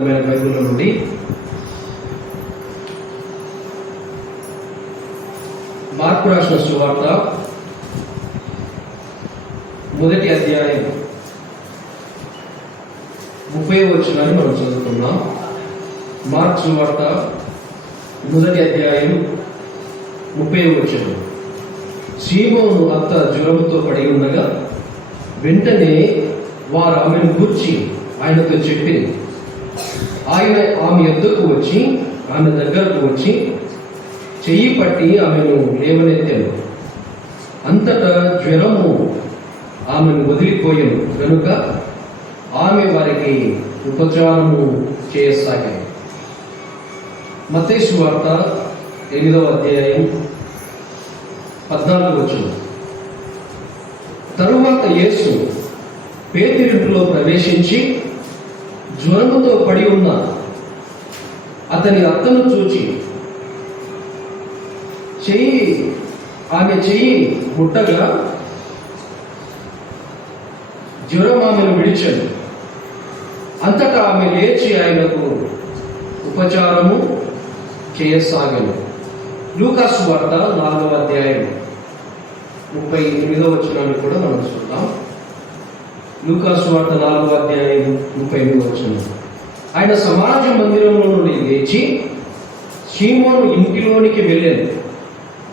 Bible నుండి mark రాసిన సువార్త మొదటి అధ్యాయం 30వ వచనాన్ని మనం చదువుతున్నాం. మార్కు సువార్త మొదటి అధ్యాయం 30వ వచనం. సీమోను అత్త జ్వరముతో పడి ఉండగా వెంటనే వారు ఆమెను గూర్చి ఆయనతో చెప్పింది. ఆయన ఆమె యొద్దకు వచ్చి ఆమె దగ్గరకు వచ్చి చెయ్యి పట్టి ఆమెను లేవనెత్తాను. అంతటా జ్వరము ఆమెను వదిలిపోయాను కనుక ఆమె వారికి ఉపచారము చేయసాగాయి. మత్తయి సువార్త 8వ అధ్యాయం 14వ వచనం. తరువాత యేసు పేతురింటిలో ప్రవేశించి జ్వరముతో పడి ఉన్న అతని అత్తను చూచి ఆమె చెయ్యి ముట్టగా జ్వరం ఆమెను విడిచాడు. అంతటా ఆమె లేచి ఆయనకు ఉపచారము చేయసాగను. లూకా సువార్త 4వ అధ్యాయం 38వ వచనాన్ని కూడా మనం చూద్దాం. లూకా సువార్త 4వ అధ్యాయం 38వ వచనం. ఆయన సమాజ మందిరంలో నుండి లేచి సీమోను ఇంటిలోనికి వెళ్ళాను.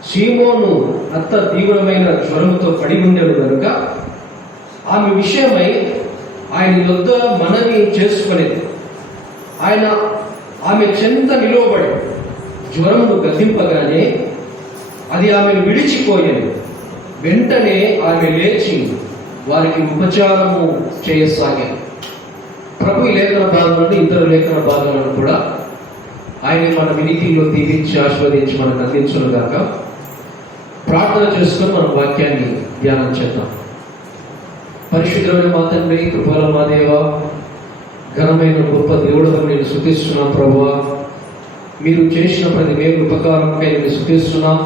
సీమోను అత్త తీవ్రమైన జ్వరముతో పడి ఉండేది కనుక ఆమె విషయమై ఆయన యొద్ద మనవి చేసుకునేది. ఆయన ఆమె చెంత నిలవబడి జ్వరమును గద్దింపగానే అది ఆమెను విడిచిపోయేది. వెంటనే ఆమె లేచి వారికి ఉపచారము చేయసాగారు. ప్రభు ఈ లేఖన భాగాలను ఇతర లేఖన భాగాలను కూడా ఆయన మన వినికిలో దీవించి ఆశీర్వదించి మనకు అందించును గాక. ప్రార్థన చేసుకొని మన వాక్యాన్ని ధ్యానం చేద్దాం. పరిశుద్ధమైన మా తండ్రి, కృపల మా దేవ, ఘనమైన గొప్ప దేవుడుగా నేను స్తుతిస్తున్నాం. ప్రభువా, మీరు చేసిన ప్రతి మేలు ఉపకారంపై నేను స్తుతిస్తున్నాం.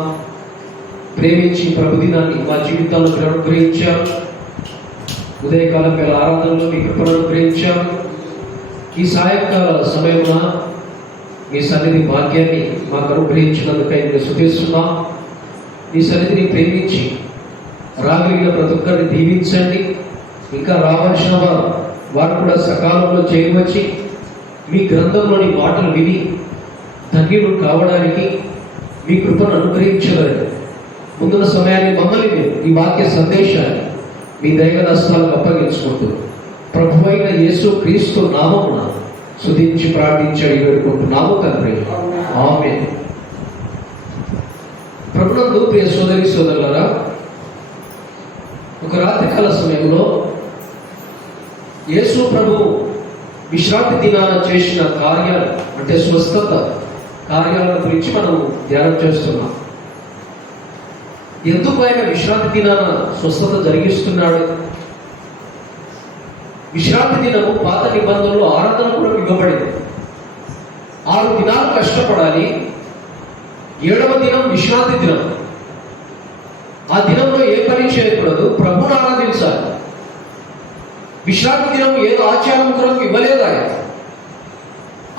ప్రేమించి ప్రభుదినాన్ని మా జీవితాల్లో అనుగ్రహించారు. ఉదయకాలం వేళ ఆరాధనలో మీ కృపను అనుగ్రహించారు. ఈ సాయంకాల సమయమున మీ సన్నిధి భాగ్యాన్ని మాకు అనుగ్రహించినందుకై నేను స్తుతిస్తున్నాం. ఈ సన్నిధిని ప్రేమించి రాగలిగిన ప్రతి ఒక్కరిని దీవించండి. ఇంకా రావాల్సిన వారు కూడా సకాలంలో చేయవచ్చి మీ గ్రంథంలోని మాటలు విని ధన్యులు కావడానికి మీ కృపను అనుగ్రహించగలరు. ముందున్న సమయాన్ని మమ్మల్ని ఈ వాక్య సందేశాన్ని మీ దైవ దర్శనాలకు అప్పగించుకుంటూ ప్రభు అయిన యేసు క్రీస్తు నామమున స్తుతించి ప్రార్థించడి వేడుకుంటున్నాము తండ్రి, ఆమేన్. ప్రభునందు ప్రియ సోదరి సోదరులారా, ఒక రాత్రికాల సమయంలో యేసు ప్రభు విశ్రాంతి దినాన చేసిన కార్యాలు అంటే స్వస్థత కార్యాల గురించి మనం ధ్యానం చేస్తున్నాం. ఎందుకు ఆయన విశ్రాంతి దినాన స్వస్థత జరిగిస్తున్నాడు? విశ్రాంతి దినము పాత నిబంధనలో ఆరాధన కూడా ఇవ్వబడింది. 6 దినాలు కష్టపడాలి, 7వ దినం విశ్రాంతి దినం. ఆ దినంలో ఏ పని చేయకూడదు, ప్రభువును ఆరాధించాలి. విశ్రాంతి దినం ఏదో ఆచారం కొరకు ఇవ్వలేదు.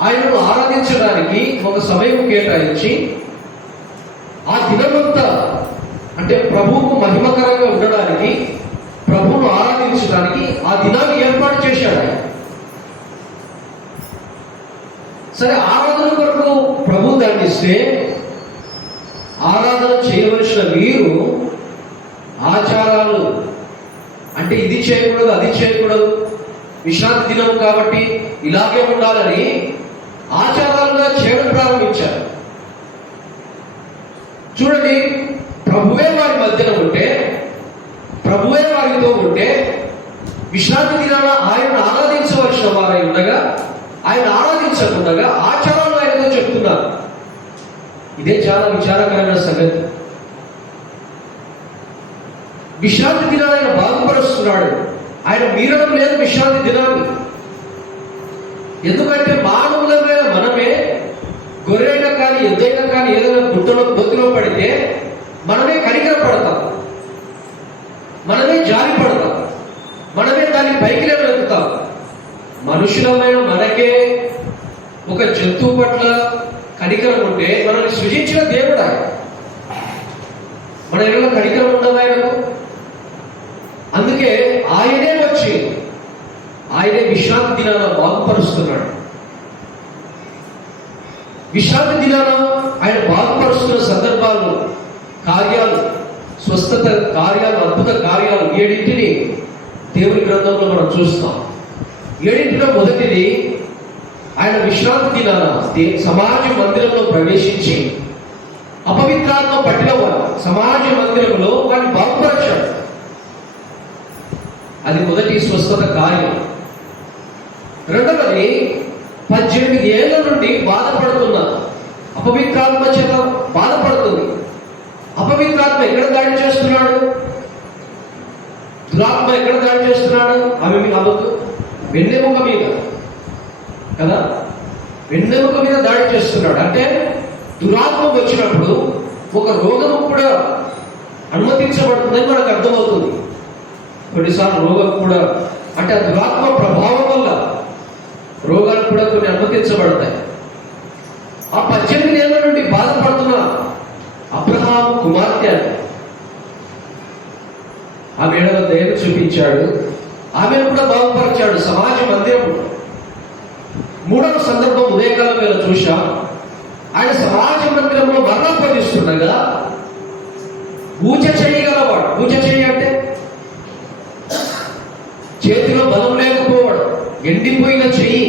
ఆయనను ఆరాధించడానికి ఒక సమయం కేటాయించి ఆ దినమంతా అంటే ప్రభువుకు మహిమకరంగా ఉండడానికి, ప్రభువును ఆరాధించడానికి ఆ దినాన్ని ఏర్పాటు చేశాడు. సరే, ఆరాధన కొరకు ప్రభు దాన్ని ఇస్తే ఆరాధన చేయవలసిన మీరు ఆచారాలు అంటే ఇది చేయకూడదు, అది చేయకూడదు, విశ్రాంతి దినం కాబట్టి ఇలాగే ఉండాలని ఆచారాలుగా చేయడం ప్రారంభించారు. చూడండి, ప్రభువే వారి మధ్యన ఉంటే, ప్రభువే వారితో ఉంటే, విశ్రాంతి దినాన ఆయన ఆరాధించవలసిన వారై ఉండగా ఆయన ఆరాధించకుండా ఆచారాలు ఆయనతో చెప్తున్నారు. ఇదే చాలా విచారకరమైన సంగతి. విశ్రాంతి దినాన్ని ఆయన బాగుపరుస్తున్నాడు. ఆయన మీరడం లేదు విశ్రాంతి దినాన్ని. ఎందుకంటే మానవులమైన మనమే గొర్రెైనా కానీ ఎద్దైనా కానీ ఏదైనా గుట్టలో గొత్తులో పడితే మనమే కనికర పడతాం, మనమే జారి పడతాం, మనమే దాన్ని పైకి లేవెత్తుతాం. మనుషులమైన మనకే ఒక జంతువు పట్ల కనికరం ఉంటే మనల్ని సృజించిన దేవుడు ఆయన. మన ఇళ్ళలో కనికరం ఉండదు ఆయనకు. అందుకే ఆయనే వచ్చి ఆయనే విశ్రాంతి దినాన బాగుపరుస్తున్నాడు. విశ్రాంతి దినాన ఆయన బాగుపరుస్తున్న సందర్భాలు, కార్యాలు, స్వస్థత కార్యాలు, అద్భుత కార్యాలు 7 దేవుని గ్రంథంలో మనం చూస్తాం. 7 మొదటిది ఆయన విశ్రాంతి దినాన సమాజ మందిరంలో ప్రవేశించి అపవిత్రాత్మ పట్టిన వారు సమాజ మందిరంలో వారిని బాగుపరిచాడు. అది మొదటి స్వస్థత కార్యం. రెండవది 18 ఏళ్ల నుండి బాధపడుతున్న అపవిత్రాత్మ చేత బాధపడుతుంది. అపవిత్రాత్మ ఎక్కడ దాడి చేస్తున్నాడు? దురాత్మ ఎక్కడ దాడి చేస్తున్నాడు? ఆమె మీద అవ్వదు, వెన్నెముక మీద కదా, వెన్నెముక మీద దాడి చేస్తున్నాడు. అంటే దురాత్మ వచ్చినప్పుడు ఒక రోగము కూడా అనుమతించబడుతుందని మనకు అర్థమవుతుంది. కొన్నిసార్లు రోగం కూడా అంటే ఆ దురాత్మ ప్రభావం వల్ల రోగాలు కూడా కొన్ని అనుమతించబడతాయి. ఆ 18 ఏళ్ల నుండి బాధపడుతున్న అబ్రహాము కుమార్తె ఆ మేడలో దయను చూపించాడు. ఆమెను కూడా బాగుపరిచాడు సమాజ మందిరంలో. మూడవ సందర్భం ఉదయకాలం వేళ చూశాం. ఆయన సమాజ మందిరంలో మరణ పొందిస్తుండగా పూజ చేయగలవాడు. పూజ చేయ అంటే చేతిలో బలం లేకపోవడం, ఎండిపోయిన చెయ్యి,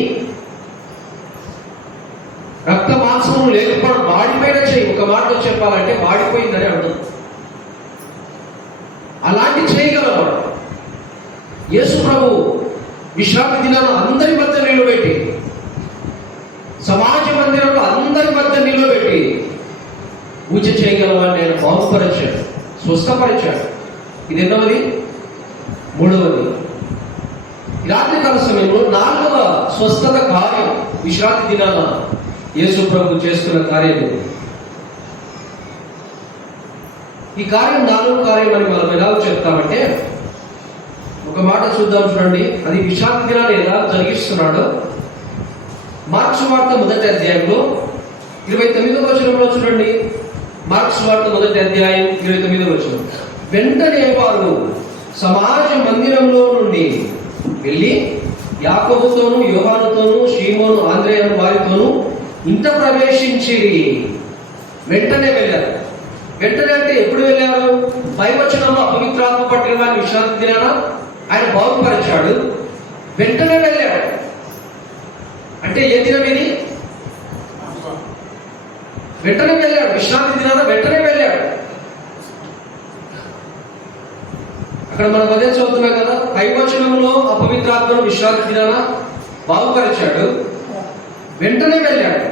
రక్త మాంసము లేకపోవడం, వాడిపోయిన చెయ్యి. ఒక మాటలో చెప్పాలంటే వాడిపోయిందని అర్థం. అలాంటి చేయగలవాడు యేసు ప్రభు విశ్రాంతి దినాన్ని అందరి మధ్య నిలబెట్టి, సమాజ మందిరంలో అందరి మధ్య నిలబెట్టి పూజ చేయగలవాడిని నేను బాగుపరిచాడు, స్వస్థపరిచాడు. ఇది ఎన్నవది? మూడవది. రాత్రికాల సమయంలో 4వ స్వస్థత కార్యం విశ్రాంతి దినాన యేసు ప్రభు చేస్తున్న కార్యం. ఈ కార్యం 4వ కార్యం అని మనం ఎలా చెప్తామంటే, ఒక మాట చూద్దాం చూడండి. అది విశ్రాంతి దినాన్ని ఎలా జరిగిస్తున్నాడో మార్క్స్ వార్త మొదటి అధ్యాయంలో 29వ వచనంలో చూడండి. మార్క్స్ వార్త మొదటి అధ్యాయం 29వ వచనం. వెంటనే వారు సమాజ మందిరంలో నుండి వెళ్ళి యాకోబుతోను, యోహానుతోను, షీమోను, ఆంద్రేయ వారితోను ఇంట ప్రవేశించిరి. వెంటనే వెళ్ళారు. వెంటనే అంటే ఎప్పుడు వెళ్ళారు? పై వచనంలో అపవిత్రాత్మ పట్టిన వారిని విశ్రాంతి దినాన ఆయన బాగుపరిచాడు. వెంటనే వెళ్ళాడు అంటే ఏ దినం ఇది? వెంటనే వెళ్ళాడు. విశ్రాంతి దినాన వెంటనే వెళ్ళాడు. అక్కడ మనం అదే చదువుతున్నాం కదా, పై వచనంలో అపవిత్రాత్మను విశ్రాంతి దినాన బాగుపరిచాడు, వెంటనే వెళ్ళాడు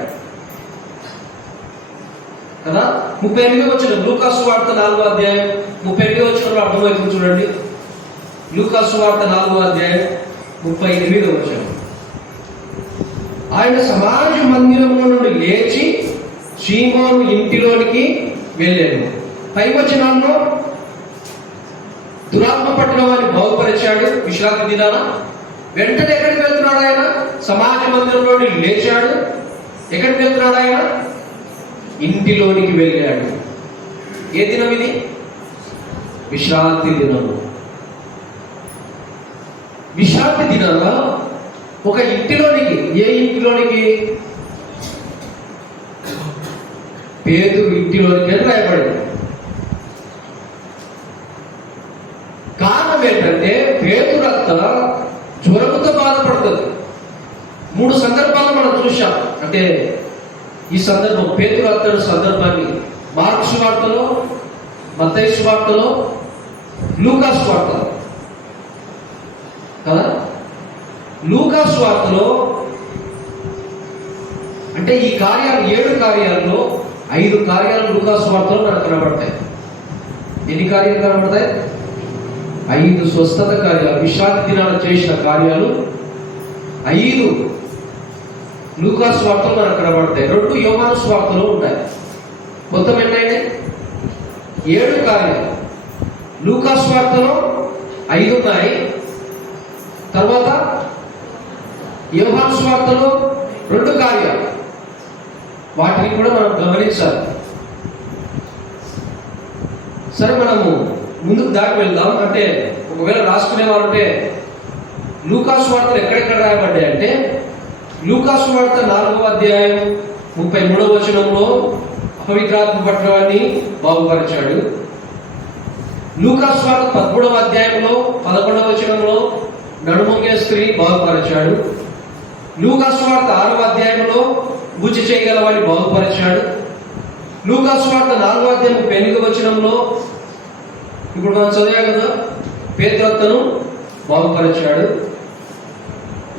కదా. 38వ వచనం లూకాసు వార్త 4వ అధ్యాయం 38వ వచనంలో అర్థమవుతుంది చూడండి. లూకాసు వార్త 4వ అధ్యాయం 38వ వచనం. ఆయన సమాజ మందిరంలో నుండి లేచి షీమోను ఇంటిలోనికి వెళ్ళాడు. పై వచనాల్లో దురాత్మ పట్టిన వారిని బాగుపరిచాడు విశ్రాంతి దినాన. వెంటనే ఎక్కడికి వెళ్తున్నాడు ఆయన? సమాజ మందిరంలో లేచాడు. ఎక్కడికి వెళ్తున్నాడు ఆయన? ఇంటిలోనికి వెళ్ళాడు. ఏ దినం ఇది? విశ్రాంతి దినము. విశ్రాంతి దినాన ఒక ఇంటిలోనికి. ఏ ఇంటిలోనికి? పేతురు ఇంటిలోనికి అని రాయబడింది. కారణం ఏంటంటే పేతురత్త జ్వరముతో బాధపడుతుంది. 3 సందర్భాలు మనం చూశాం. అంటే ఈ సందర్భం పేతురత్త సందర్భాన్ని మార్క్స్ వార్తలో, మత్తయి వార్తలో, లూకాసు వార్తలో కదా. లూకాసు వార్తలో అంటే ఈ కార్యాలు 7 కార్యాల్లో 5 కార్యాలు లూకాసు వార్తలో మనకు కనబడతాయి. ఎన్ని కార్యాలు కనబడతాయి? 5 స్వస్థత కార్యాలు, విశ్రాంతి దినాన చేసిన కార్యాలు 5 లూకాసు వార్తలో మనకు కనబడతాయి. 2 యోహాను వార్తలో ఉంటాయి. మొత్తం ఎన్నైనా 7 కార్యాలు. లూకాసు వార్తలో 5 ఉన్నాయి. తర్వాత యోహాను వార్తలో 2 కార్యాలు. వాటిని కూడా మనం గమనించాలి. సరే, మనము ముందుకు దాటి వెళ్దాం. అంటే ఒకవేళ రాసుకునే వాళ్ళంటే లూకాసు వార్తలు ఎక్కడెక్కడ రాయబడ్డాయి అంటే, లూకాసు వార్త 4వ అధ్యాయం 33వ వచనంలో అపవిత్రాత్మ పట్టిన వాడిని బాగుపరిచాడు. లూకాసు వార్త 13వ అధ్యాయంలో 11వ వచనంలో నడుమొంగే స్త్రీ బాగుపరిచాడు. లూకాసు వార్త 6వ అధ్యాయంలో బుజ్జి చేయగల వాడిని బాగుపరిచాడు. లూకాసు వార్త 4వ అధ్యాయం 38వ వచనంలో ఇప్పుడు మనం చదివాం కదా, పేతురత్తను బాగుపరిచాడు.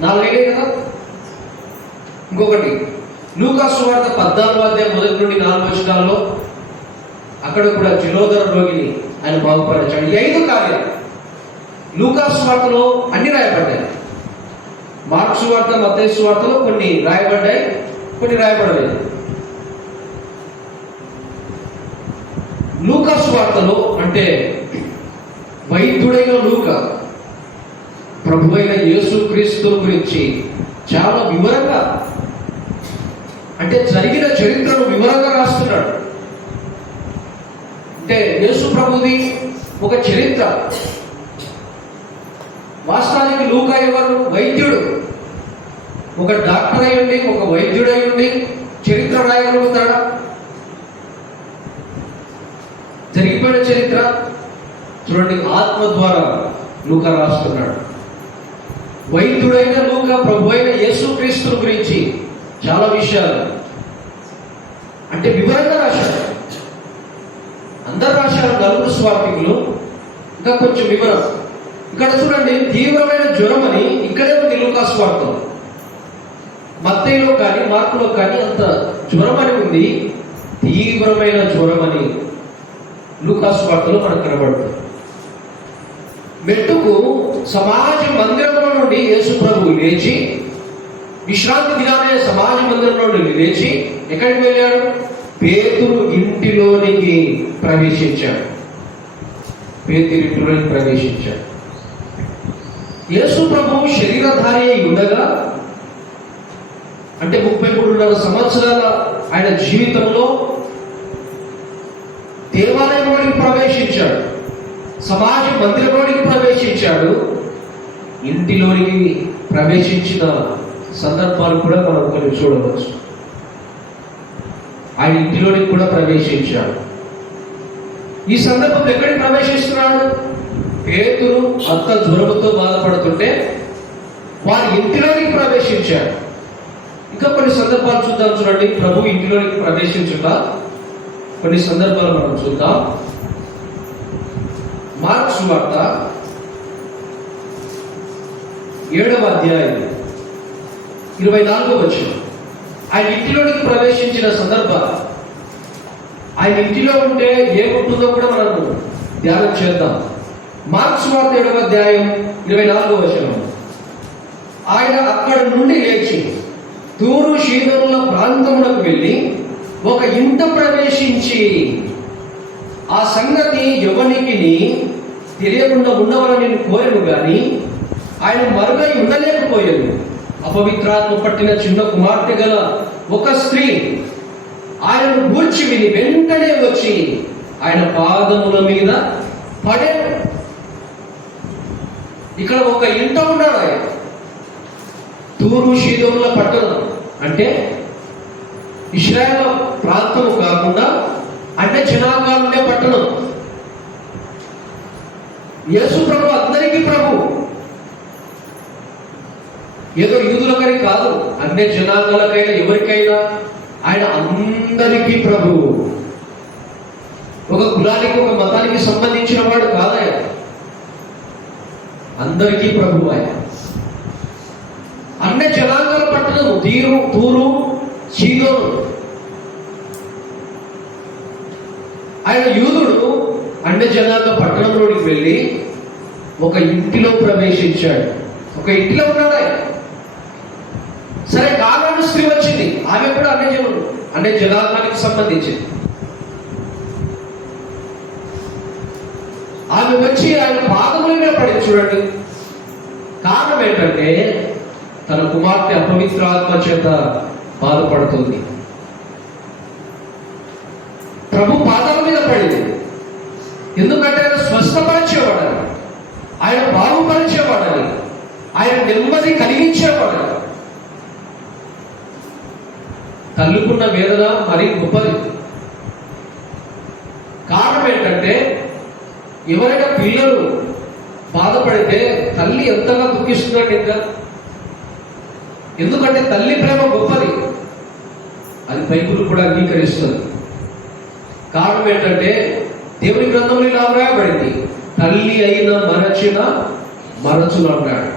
4 కదా. ఇంకొకటి లూకాసు వార్త 14వ అధ్యాయం 1 నుండి 4 వచనాల్లో అక్కడ కూడా జలోదర రోగిని ఆయన బాగుపరిచాడు. ఈ 5 కార్యాలు లూకాసు వార్తలో అన్ని రాయబడ్డాయి. మార్క్సు వార్త, మత్తయి వార్తలో కొన్ని రాయబడ్డాయి, కొన్ని రాయబడలేదు. లూకాసు వార్తలో అంటే వైద్యుడైన లూకా ప్రభువైన యేసుక్రీస్తు గురించి చాలా వివరంగా, అంటే జరిగిన చరిత్రను వివరంగా రాస్తున్నాడు. అంటే యేసు ప్రభుది ఒక చరిత్ర. వాస్తవానికి లూకా ఎవరు? వైద్యుడు. ఒక డాక్టర్ అయి ఉండి, ఒక వైద్యుడై ఉండి చరిత్ర రాయగలుగుతాడా? జరిగిపోయిన చరిత్ర చూడండి, ఆత్మ ద్వారా లూకా రాస్తున్నాడు. వైద్యుడైన లూకా ప్రభు అయిన యేసుక్రీస్తు గురించి చాలా విషయాలు అంటే వివరంగా రాశాడు. అందరు రాశారు, 4 స్వార్థికులు. ఇంకా కొంచెం వివరం ఇక్కడ చూడండి. తీవ్రమైన జ్వరం అని ఇక్కడే ఉంది లూకాసు వార్తలో. మత్తయిలో కానీ మార్కులో కానీ అంత జ్వరం అని ఉంది, తీవ్రమైన జ్వరం అని లూకాసు వార్తలో మనకు కనబడుతుంది. మెట్టుకు సమాజ మందిరంలో నుండి యేసు ప్రభువు లేచి, విశ్రాంతి దినానే సమాజ మందిరంలో నుండి లేచి ఎక్కడికి వెళ్ళాడు? పేతురు ఇంటిలోనికి ప్రవేశించాడు. పేతురు ఇంటిలోనికి ప్రవేశించాడు. యేసు ప్రభువు శరీరధారి అయి ఉండగా, అంటే 33.5 సంవత్సరాల ఆయన జీవితంలో దేవాలయంలోనికి ప్రవేశించాడు, సమాజ మందిరంలోనికి ప్రవేశించాడు, ఇంటిలోనికి ప్రవేశించిన సందర్భాలు కూడా మనం కొన్ని చూడవచ్చు. ఆయన ఇంటిలోనికి కూడా ప్రవేశించాడు. ఈ సందర్భంలో ఎక్కడికి ప్రవేశిస్తున్నాడు? పేతురు అత్త జ్వరముతో బాధపడుతుంటే వారి ఇంటిలోనికి ప్రవేశించాడు. ఇంకా కొన్ని సందర్భాలు చూద్దాం. చూడండి, ప్రభు ఇంటిలోనికి ప్రవేశించుట కొన్ని సందర్భాలు మనం చూద్దాం. మార్క్స్ వార్త 7వ అధ్యాయం 24వ వచనం. ఆయన ఇంటిలోనికి ప్రవేశించిన సందర్భం, ఆయన ఇంటిలో ఉంటే ఏముంటుందో కూడా మనం ధ్యానం చేద్దాం. మార్క్స్ వార్త 7వ అధ్యాయం 24వ వచనం. ఆయన అక్కడి నుండి లేచి తూరు సీదోనుల ప్రాంతములకు వెళ్ళి ఒక ఇంట ప్రవేశించి, ఆ సంగతి ఎవరికి తెలియకుండా ఉండవాలని కోరను గాని ఆయన మరుగై ఉండలేకపోయాడు. అపవిత్రాత్మ పట్టిన చిన్న కుమార్తె గల ఒక స్త్రీ ఆయనను గూర్చి విని వెంటనే వచ్చి ఆయన పాదముల మీద పడే. ఇక్కడ ఒక ఇంట ఉన్నాడు ఆయన. తూరు సీదోనుల పట్టణం అంటే ఇశ్రాయేలు ప్రాంతము కాకుండా అంటే జనాంగాలు ఉండే పట్టణం. యేసు ప్రభు అందరికీ ప్రభు, ఏదో యూదులకని కాదు, అన్ని జనాంగాలకైనా ఎవరికైనా ఆయన అందరికీ ప్రభు. ఒక కులానికి ఒక మతానికి సంబంధించిన వాడు కాదు ఆయన, అందరికీ ప్రభు ఆయన. అన్ని జనాంగాల పట్టణం తూరు సీదోను. ఆయన యూదుడు అన్ని జనాంగ పట్టణంలోకి వెళ్ళి ఒక ఇంటిలో ప్రవేశించాడు. ఒక ఇంటిలో ఉన్నాడు ఆయన. సరే, కానాను స్త్రీ వచ్చింది, ఆమె కూడా అన్ని జనాంగానికి సంబంధించింది. ఆమె వచ్చి ఆయన పాదముల మీద పడింది. చూడండి, కారణం ఏంటంటే తన కుమార్తె అపవిత్రాత్మ చేత బాధపడుతుంది. ప్రభు పాదాల మీద పడింది. ఎందుకంటే ఆయన స్వస్థపరిచేవాడని, ఆయన బాగుపరిచేవాడని, ఆయన నెమ్మది కలిగించేవాడని. తల్లుకున్న వేదన మరీ గొప్పది. కారణం ఏంటంటే, ఎవరైనా పిల్లలు బాధపడితే తల్లి ఎంతగా దుఃఖిస్తుందంటే ఇంకా. ఎందుకంటే తల్లి ప్రేమ గొప్పది, అది బైబిల్ కూడా అంగీకరిస్తుంది. కారణం ఏంటంటే, దేవుని గ్రంథంలో ఇలా వ్రాయబడింది, తల్లి అయిన మరచును అన్నాడు.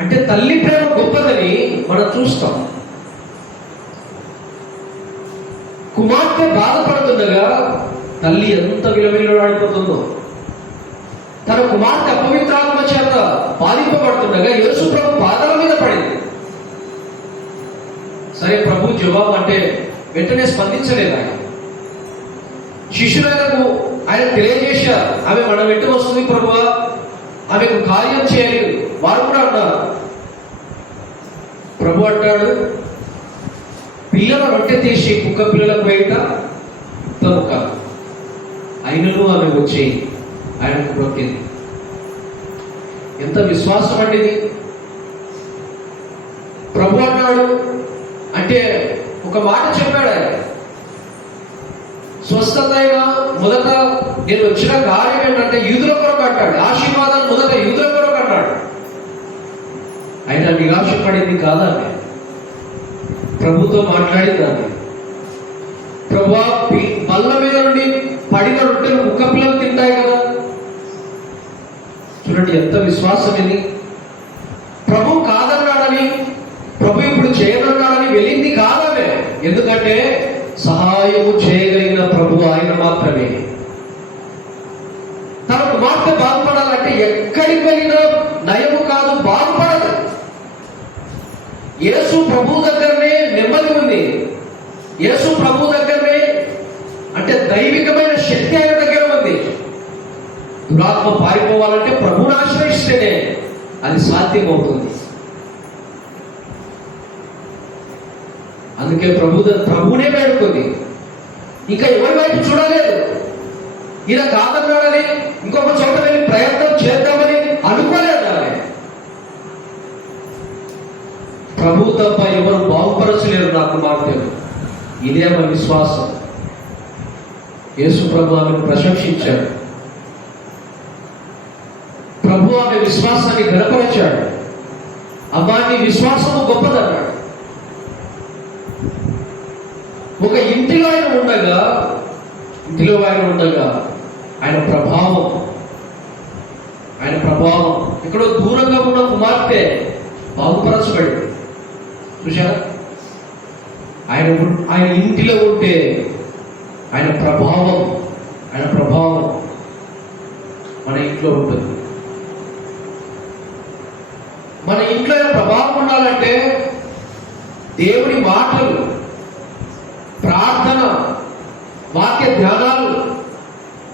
అంటే తల్లి ప్రేమ గొప్పదని మనం చూస్తాం. కుమార్తె బాధపడుతుండగా తల్లి ఎంత విలవిలాడిపోతుందో. తన కుమార్తె అపవిత్రాత్మ చేత బాధింపబడుతుండగా యేసు ప్రభు పాదాల మీద పడింది. సరే, ప్రభు జవాబు అంటే వెంటనే స్పందించలేదు. ఆయన శిష్యులకు ఆయన తెలియజేశారు, ఆమె మన వెంట వస్తుంది ప్రభువా, ఆమెకు కార్యం చేయాలి. వారు కూడా అన్నారు. ప్రభు అంటాడు, పిల్లల రొట్టె తీసి కుక్క పిల్లలకు వేయట ఉత్తమం కాదు. అయినను ఆమె వచ్చి ఆయనకు బ్రొక్కింది. ఎంత విశ్వాసం అండి ఇది. ప్రభు అన్నాడు అంటే ఒక మాట చెప్పాడు ఆయన. స్వస్థత అయినా మొదట నేను వచ్చిన కార్యం ఏంటంటే యూదుల కొరకు అంటాడు. ఆశీర్వాదం మొదట యూదుల కొరకు అన్నాడు. ఆయన నిరాశపడింది కాదా, ప్రభుతో మాట్లాడిందాన్ని. ప్రభువా, బల్ల మీద నుండి పడిన రొట్టెలు కుక్క పిల్లలు తింటాయి కదా. చూడండి ఎంత విశ్వాసం ఇది. ప్రభు కాదన్నాడని, ప్రభు ఇప్పుడు చేయనన్నాడని వెళ్ళింది కాదమే. ఎందుకంటే సహాయము చేయగలిగిన ప్రభు ఆయన మాత్రమే. తన కుమార్తె బాగుపడాలంటే ఎక్కడికి వెళ్ళినా నయము కాదు, బాగుపడదు. యేసు ప్రభు దగ్గరనే నెమ్మది ఉంది. యేసు ప్రభు దగ్గరనే అంటే దైవికమైన శక్తి ఆయన దగ్గర ఉంది. దురాత్మ పారిపోవాలంటే ప్రభువుని ఆశ్రయిస్తేనే అది సాధ్యమవుతుంది. అందుకే ప్రభువునే వేడుకుంది, ఇంకా ఎవరి వైపు చూడలేదు. ఈయన కాదన్నాడని ఇంకొక చోట వెళ్ళి ప్రయత్నం చేద్దామని అనుకోలేదు. ఆమె ప్రభు తప్ప ఎవరు బాగుపరచలేరు నా కుమార్తెను. ఇదే ఆమె విశ్వాసం. యేసు ప్రభు ఆమెను ప్రశంసించాడు. ప్రభు ఆమె విశ్వాసాన్ని గణపరిచాడు. అమ్మాయి విశ్వాసము గొప్పదన్నాడు. ఒక ఇంటిలో ఆయన ఉండగా ఆయన ప్రభావం ఎక్కడో దూరంగా ఉన్న కుమార్తె బాగుపరచబడింది. చూశారా? ఆయన ఇంటిలో ఉంటే ఆయన ప్రభావం మన ఇంట్లో ఉంటుంది. మన ఇంట్లో ప్రభావం ఉండాలంటే దేవుని మాటలు, ప్రార్థన, వాక్య ధ్యానాలు,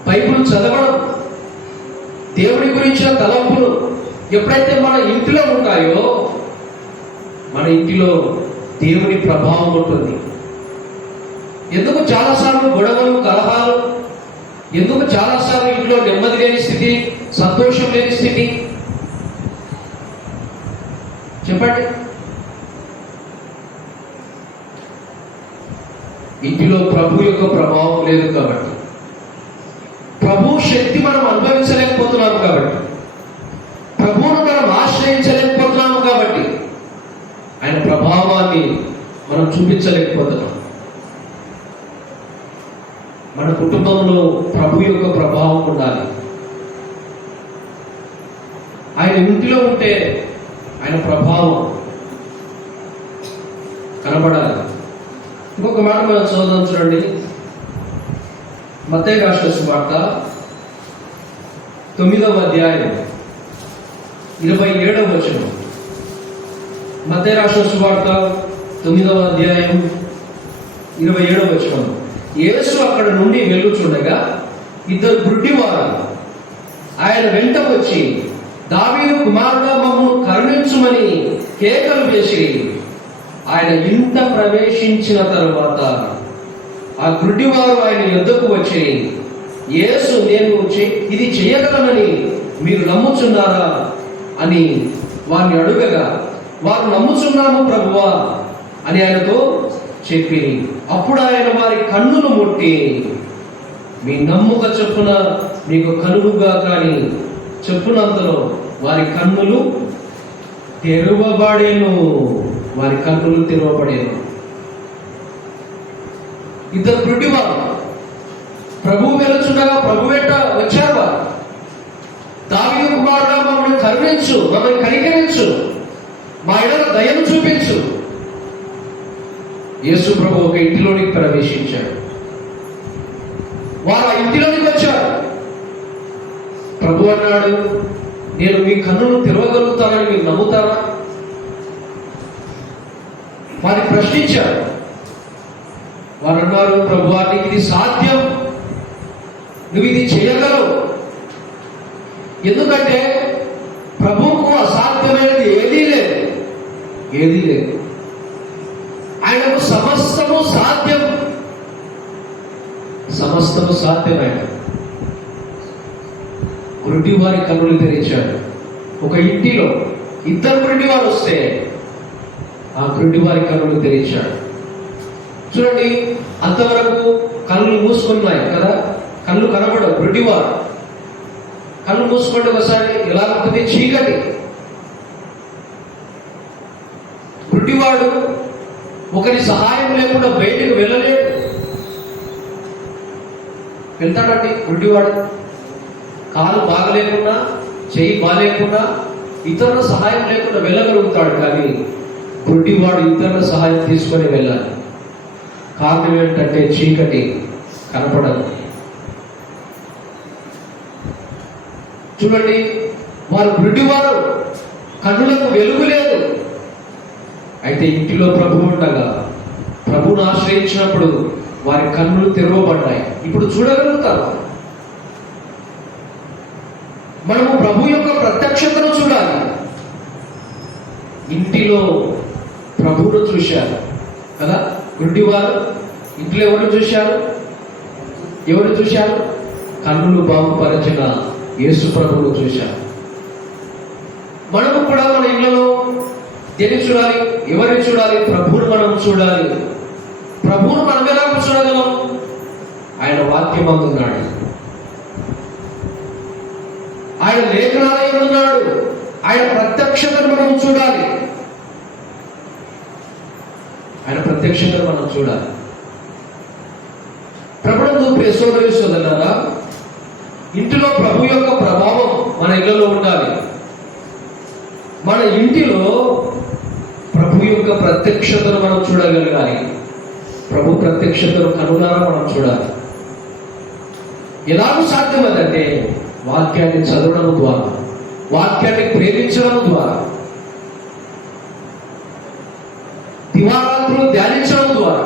బైబిల్ చదవడం, దేవుడి గురించిన తలంపులు ఎప్పుడైతే మన ఇంటిలో ఉంటాయో మన ఇంటిలో దేవుని ప్రభావం ఉంటుంది. ఎందుకు చాలాసార్లు గొడవలు, కలహాలు? ఎందుకు చాలాసార్లు ఇంట్లో నెమ్మది లేని స్థితి, సంతోషం లేని స్థితి? చెప్పండి. ఇంటిలో ప్రభు యొక్క ప్రభావం లేదు కాబట్టి, ప్రభు శక్తి మనం అనుభవించలేకపోతున్నాము కాబట్టి, ప్రభువును మనం ఆశ్రయించలేకపోతున్నాము కాబట్టి, ఆయన ప్రభావాన్ని మనం చూపించలేకపోతున్నాం. మన కుటుంబంలో ప్రభు యొక్క ప్రభావం ఉండాలి. ఆయన ఇంటిలో ఉంటే ఆయన ప్రభావం కనబడాలి. ఇంకొక మాట మనం చదువుదాం, చూడండి. మత్తయి రాసిన సువార్త 9వ అధ్యాయం 27వ వచనం. మత్తయి రాసిన సువార్త 9వ అధ్యాయం 27వ వచనం. యేసు అక్కడ నుండి వెళ్ళుచుండగా ఇద్దరు గుడ్డివారు ఆయన వెంట వచ్చి, దావీదు కుమారుడా, మమ్ము కరుణించుమని కేకలు వేసి ఆయన ఇంట ప్రవేశించిన తరువాత ఆ గుడ్డివారు ఆయన యొద్దకు వచ్చి, యేసు నేను ఇది చేయగలనని మీరు నమ్ముచున్నారా అని వారిని అడుగగా, వారు నమ్ముచున్నాము ప్రభువా అని ఆయనతో చెప్పి, అప్పుడు ఆయన వారి కన్నులు ముట్టి, మీ నమ్ముక చొప్పున మీకు కలుగుగా కానీ చెప్పునంతలో వారి కన్నులు తెరవబడేను. వారి కన్నులు తెరవబడేను. ఇద్దరు గుడ్డివారు ప్రభువు వెలుచుండగా ప్రభు వెంట వచ్చారు. వారు, దావీదు కుమారుడా, మమ్మల్ని కరుణించు, మమ్మల్ని కనికరించు, మా ఎడల దయను చూపించు. యేసు ప్రభు ఒక ఇంటిలోనికి ప్రవేశించాడు. వారు ఆ ఇంటిలోనికి వచ్చారు. ప్రభు అన్నాడు, నేను మీ కన్నులు తెరవగలుగుతానని మీరు నమ్ముతారా? వారిని ప్రశ్నించారు. వారు అన్నారు, ప్రభువా, నీకు ఇది సాధ్యం, నువ్వు ఇది చేయగలవు. ఎందుకంటే ప్రభువుకు అసాధ్యమైనది ఏదీ లేదు. ఆయనకు సమస్తము సాధ్యం. సమస్తము సాధ్యమైన గుడ్డి వారి కన్నులు తెరిచాడు. ఒక ఇంటిలో ఇద్దరు గుడ్డి వారు వస్తే ఆ గుడ్డి వారి కన్నులు తెరిచాడు. చూడండి, అంతవరకు కళ్ళు మూసుకున్నాయి కదా, కళ్ళు కనబడవు. గుడ్డివారు కళ్ళు మూసుకోండి ఒకసారి, ఎలా ఉంటుంది? చీకటి. గుడ్డివాడు ఒకరి సహాయం లేకుండా బయటకు వెళ్ళలేడు. వెళ్తాడండి గుడ్డివాడు? కాలు బాగలేకుండా, చెయ్యి బాగాలేకుండా, ఇతరుల సహాయం లేకుండా వెళ్ళగలుగుతాడు. కానీ గుడ్డివాడు ఇతరుల సహాయం తీసుకొని వెళ్ళాలి. కారణం ఏంటంటే చీకటి, కనపడదు. చూడండి, వారు గుడ్డివారు, కన్నులకు వెలుగు లేదు. అయితే ఇంటిలో ప్రభు ఉండగా, ప్రభువును ఆశ్రయించినప్పుడు వారి కన్నులు తెరవబడ్డాయి. ఇప్పుడు చూడగలుగుతారు. మనము ప్రభు యొక్క ప్రత్యక్షతను చూడాలి. ఇంటిలో ప్రభువును చూశారు కదా గుడ్డివారు. ఇంట్లో ఎవరిని చూశారు? కన్నులు బాగుపరచిన యేసు ప్రభువును చూశారు. మనము కూడా మన ఇళ్లలో దేన్ని చూడాలి? ఎవరిని చూడాలి? ప్రభువును మనం చూడాలి. ప్రభువును మనం ఎలా చూడగలం? ఆయన వాక్యమందు ఉన్నాడు, ఆయన లేఖనాలయంలో ఉన్నాడు. ఆయన ప్రత్యక్షతను మనం చూడాలి. ప్రభునందు ప్రియ సోదరి సోదరులారా, ఇంటిలో ప్రభు యొక్క ప్రభావం మన ఇళ్లలో ఉండాలి. మన ఇంటిలో ప్రభు యొక్క ప్రత్యక్షతను మనం చూడగలగాలి. ప్రభు ప్రత్యక్షతను కనులారా మనం చూడాలి. ఎలాగూ సాధ్యమదంటే వాక్యాన్ని చదవడం ద్వారా, వాక్యాన్ని ప్రేమించడం ద్వారా, దివారాత్రులు ధ్యానించడం ద్వారా.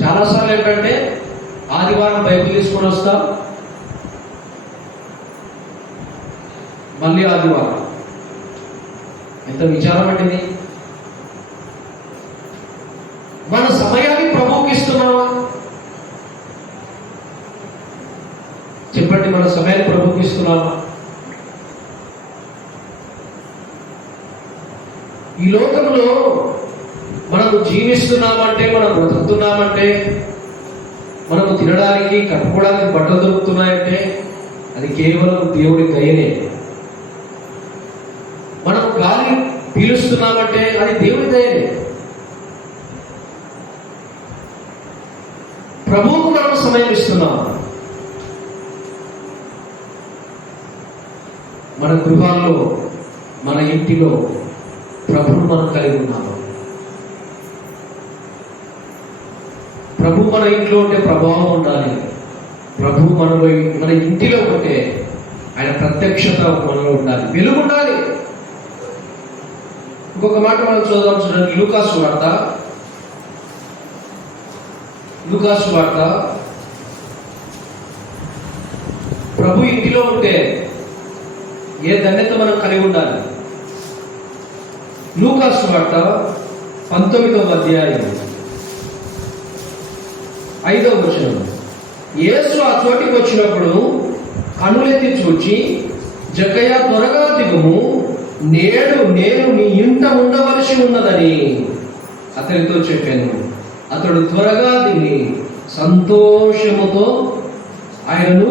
చాలాసార్లు ఏంటంటే ఆదివారం బైబిల్ తీసుకొని వస్తాం, మళ్ళీ ఆదివారం. ఎంత విచారం అండి! మన సమయాన్ని ప్రభువుకి ఇస్తున్నామా? చెప్పండి, మన సమయాన్ని ప్రభువుకి ఇస్తున్నామా? ఈ లోకంలో మనము జీవిస్తున్నామంటే, మనం బ్రతుకుతున్నామంటే, మనము తినడానికి, కట్టుకోవడానికి బట్టలు దొరుకుతున్నాయంటే అది కేవలం దేవుడి దయనే. మనం గాలి పీలుస్తున్నామంటే అది దేవుడి దయనే. ప్రభువుకు మనం సమయం ఇస్తున్నాం. మన గృహాల్లో, మన ఇంటిలో ప్రభువును మనం కలిగి ఉన్నాము. ప్రభు మన ఇంట్లో ఉంటే ప్రభావం ఉండాలి. ప్రభు మనలో, మన ఇంటిలో ఉంటే ఆయన ప్రత్యక్షత మనలో ఉండాలి, వెలుగు ఉండాలి. ఇంకొక మాట మనం చూద్దాం. చూడండి, లూకాసు వార్త. ప్రభు ఇంటిలో ఉంటే ఏ ధన్యత మనం కలిగి ఉండాలి. లూకాసు వార్త 19వ అధ్యాయం 5వ వచనం. యేసు ఆ చోటికి వచ్చినప్పుడు కనులెత్తి చూచి, జక్కయ్య త్వరగా దిగుము, నేడు నేను నీ ఇంట ఉండవలసి ఉన్నదని అతనితో చెప్పాను. అతడు త్వరగా దిగి సంతోషముతో ఆయనను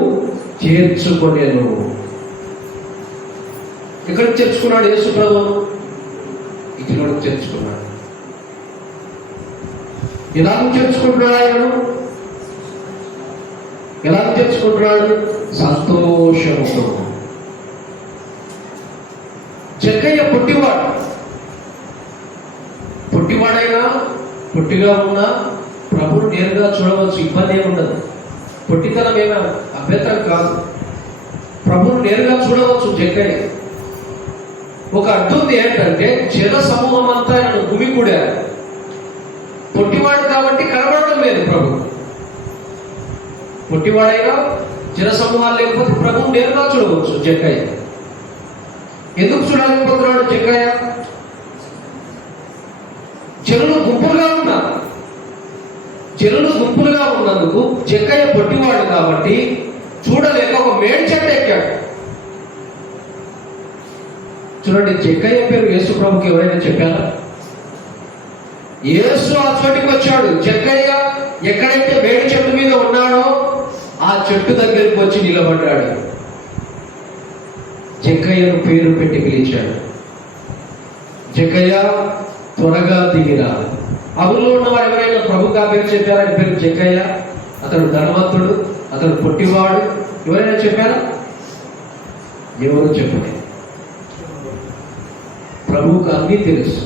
చేర్చుకొనేను. ఎక్కడికి చేర్చుకున్నాడు యేసు ప్రభు? ఇంటిలోకి చేర్చుకున్నాడు. ఎలా చేర్చుకుంటున్నాడు ఆయనను? ఎలా చేర్చుకుంటున్నాడు? సంతోషంతో. జక్కయ్య పొట్టివాడైనా పొట్టిగా ఉన్నా ప్రభువును నేరుగా చూడవచ్చు, ఇబ్బంది ఏముండదు. పొట్టితనం ఏమైనా అభ్యంతరం కాదు, ప్రభువును నేరుగా చూడవచ్చు. జక్కయ్య ఒక అడ్డుంది ఏంటంటే జన సమూహం అంతా ఆయన గుమికూడారు. పొట్టివాడు కాబట్టి కనబడడం లేదు ప్రభు. పొట్టివాడైనా జన సమూహాలు లేకపోతే ప్రభువు నేరుగా చూడవచ్చు జక్కయ్య. ఎందుకు చూడలేకపోతున్నాడు జక్కయ్య? జనులు గుంపులుగా ఉన్నందుకు జక్కయ్య పొట్టివాడు కాబట్టి చూడలేక ఒక మేడి చెట్టు ఎక్కాడు. చూడండి, జక్కయ్య పేరు యేసు ప్రభుకి ఎవరైనా చెప్పారా? యేసు ఆ చోటికి వచ్చాడు. జక్కయ్య ఎక్కడైతే మేడి చెట్టు మీద ఉన్నాడో ఆ చెట్టు దగ్గరికి వచ్చి నిలబడ్డాడు. జక్కయ్యను పేరు పెట్టి పిలిచాడు. జక్కయ్య త్వరగా దిగిరా. అవులో ఉన్నవారు ఎవరైనా ప్రభుగా పేరు చెప్పారా? ఆయన పేరు జక్కయ్య. అతడు ధనవంతుడు, అతడు పొట్టివాడు. ఎవరైనా చెప్పారా? ఎవరు చెప్పలేదు. ప్రభువుకు అన్నీ తెలుసు.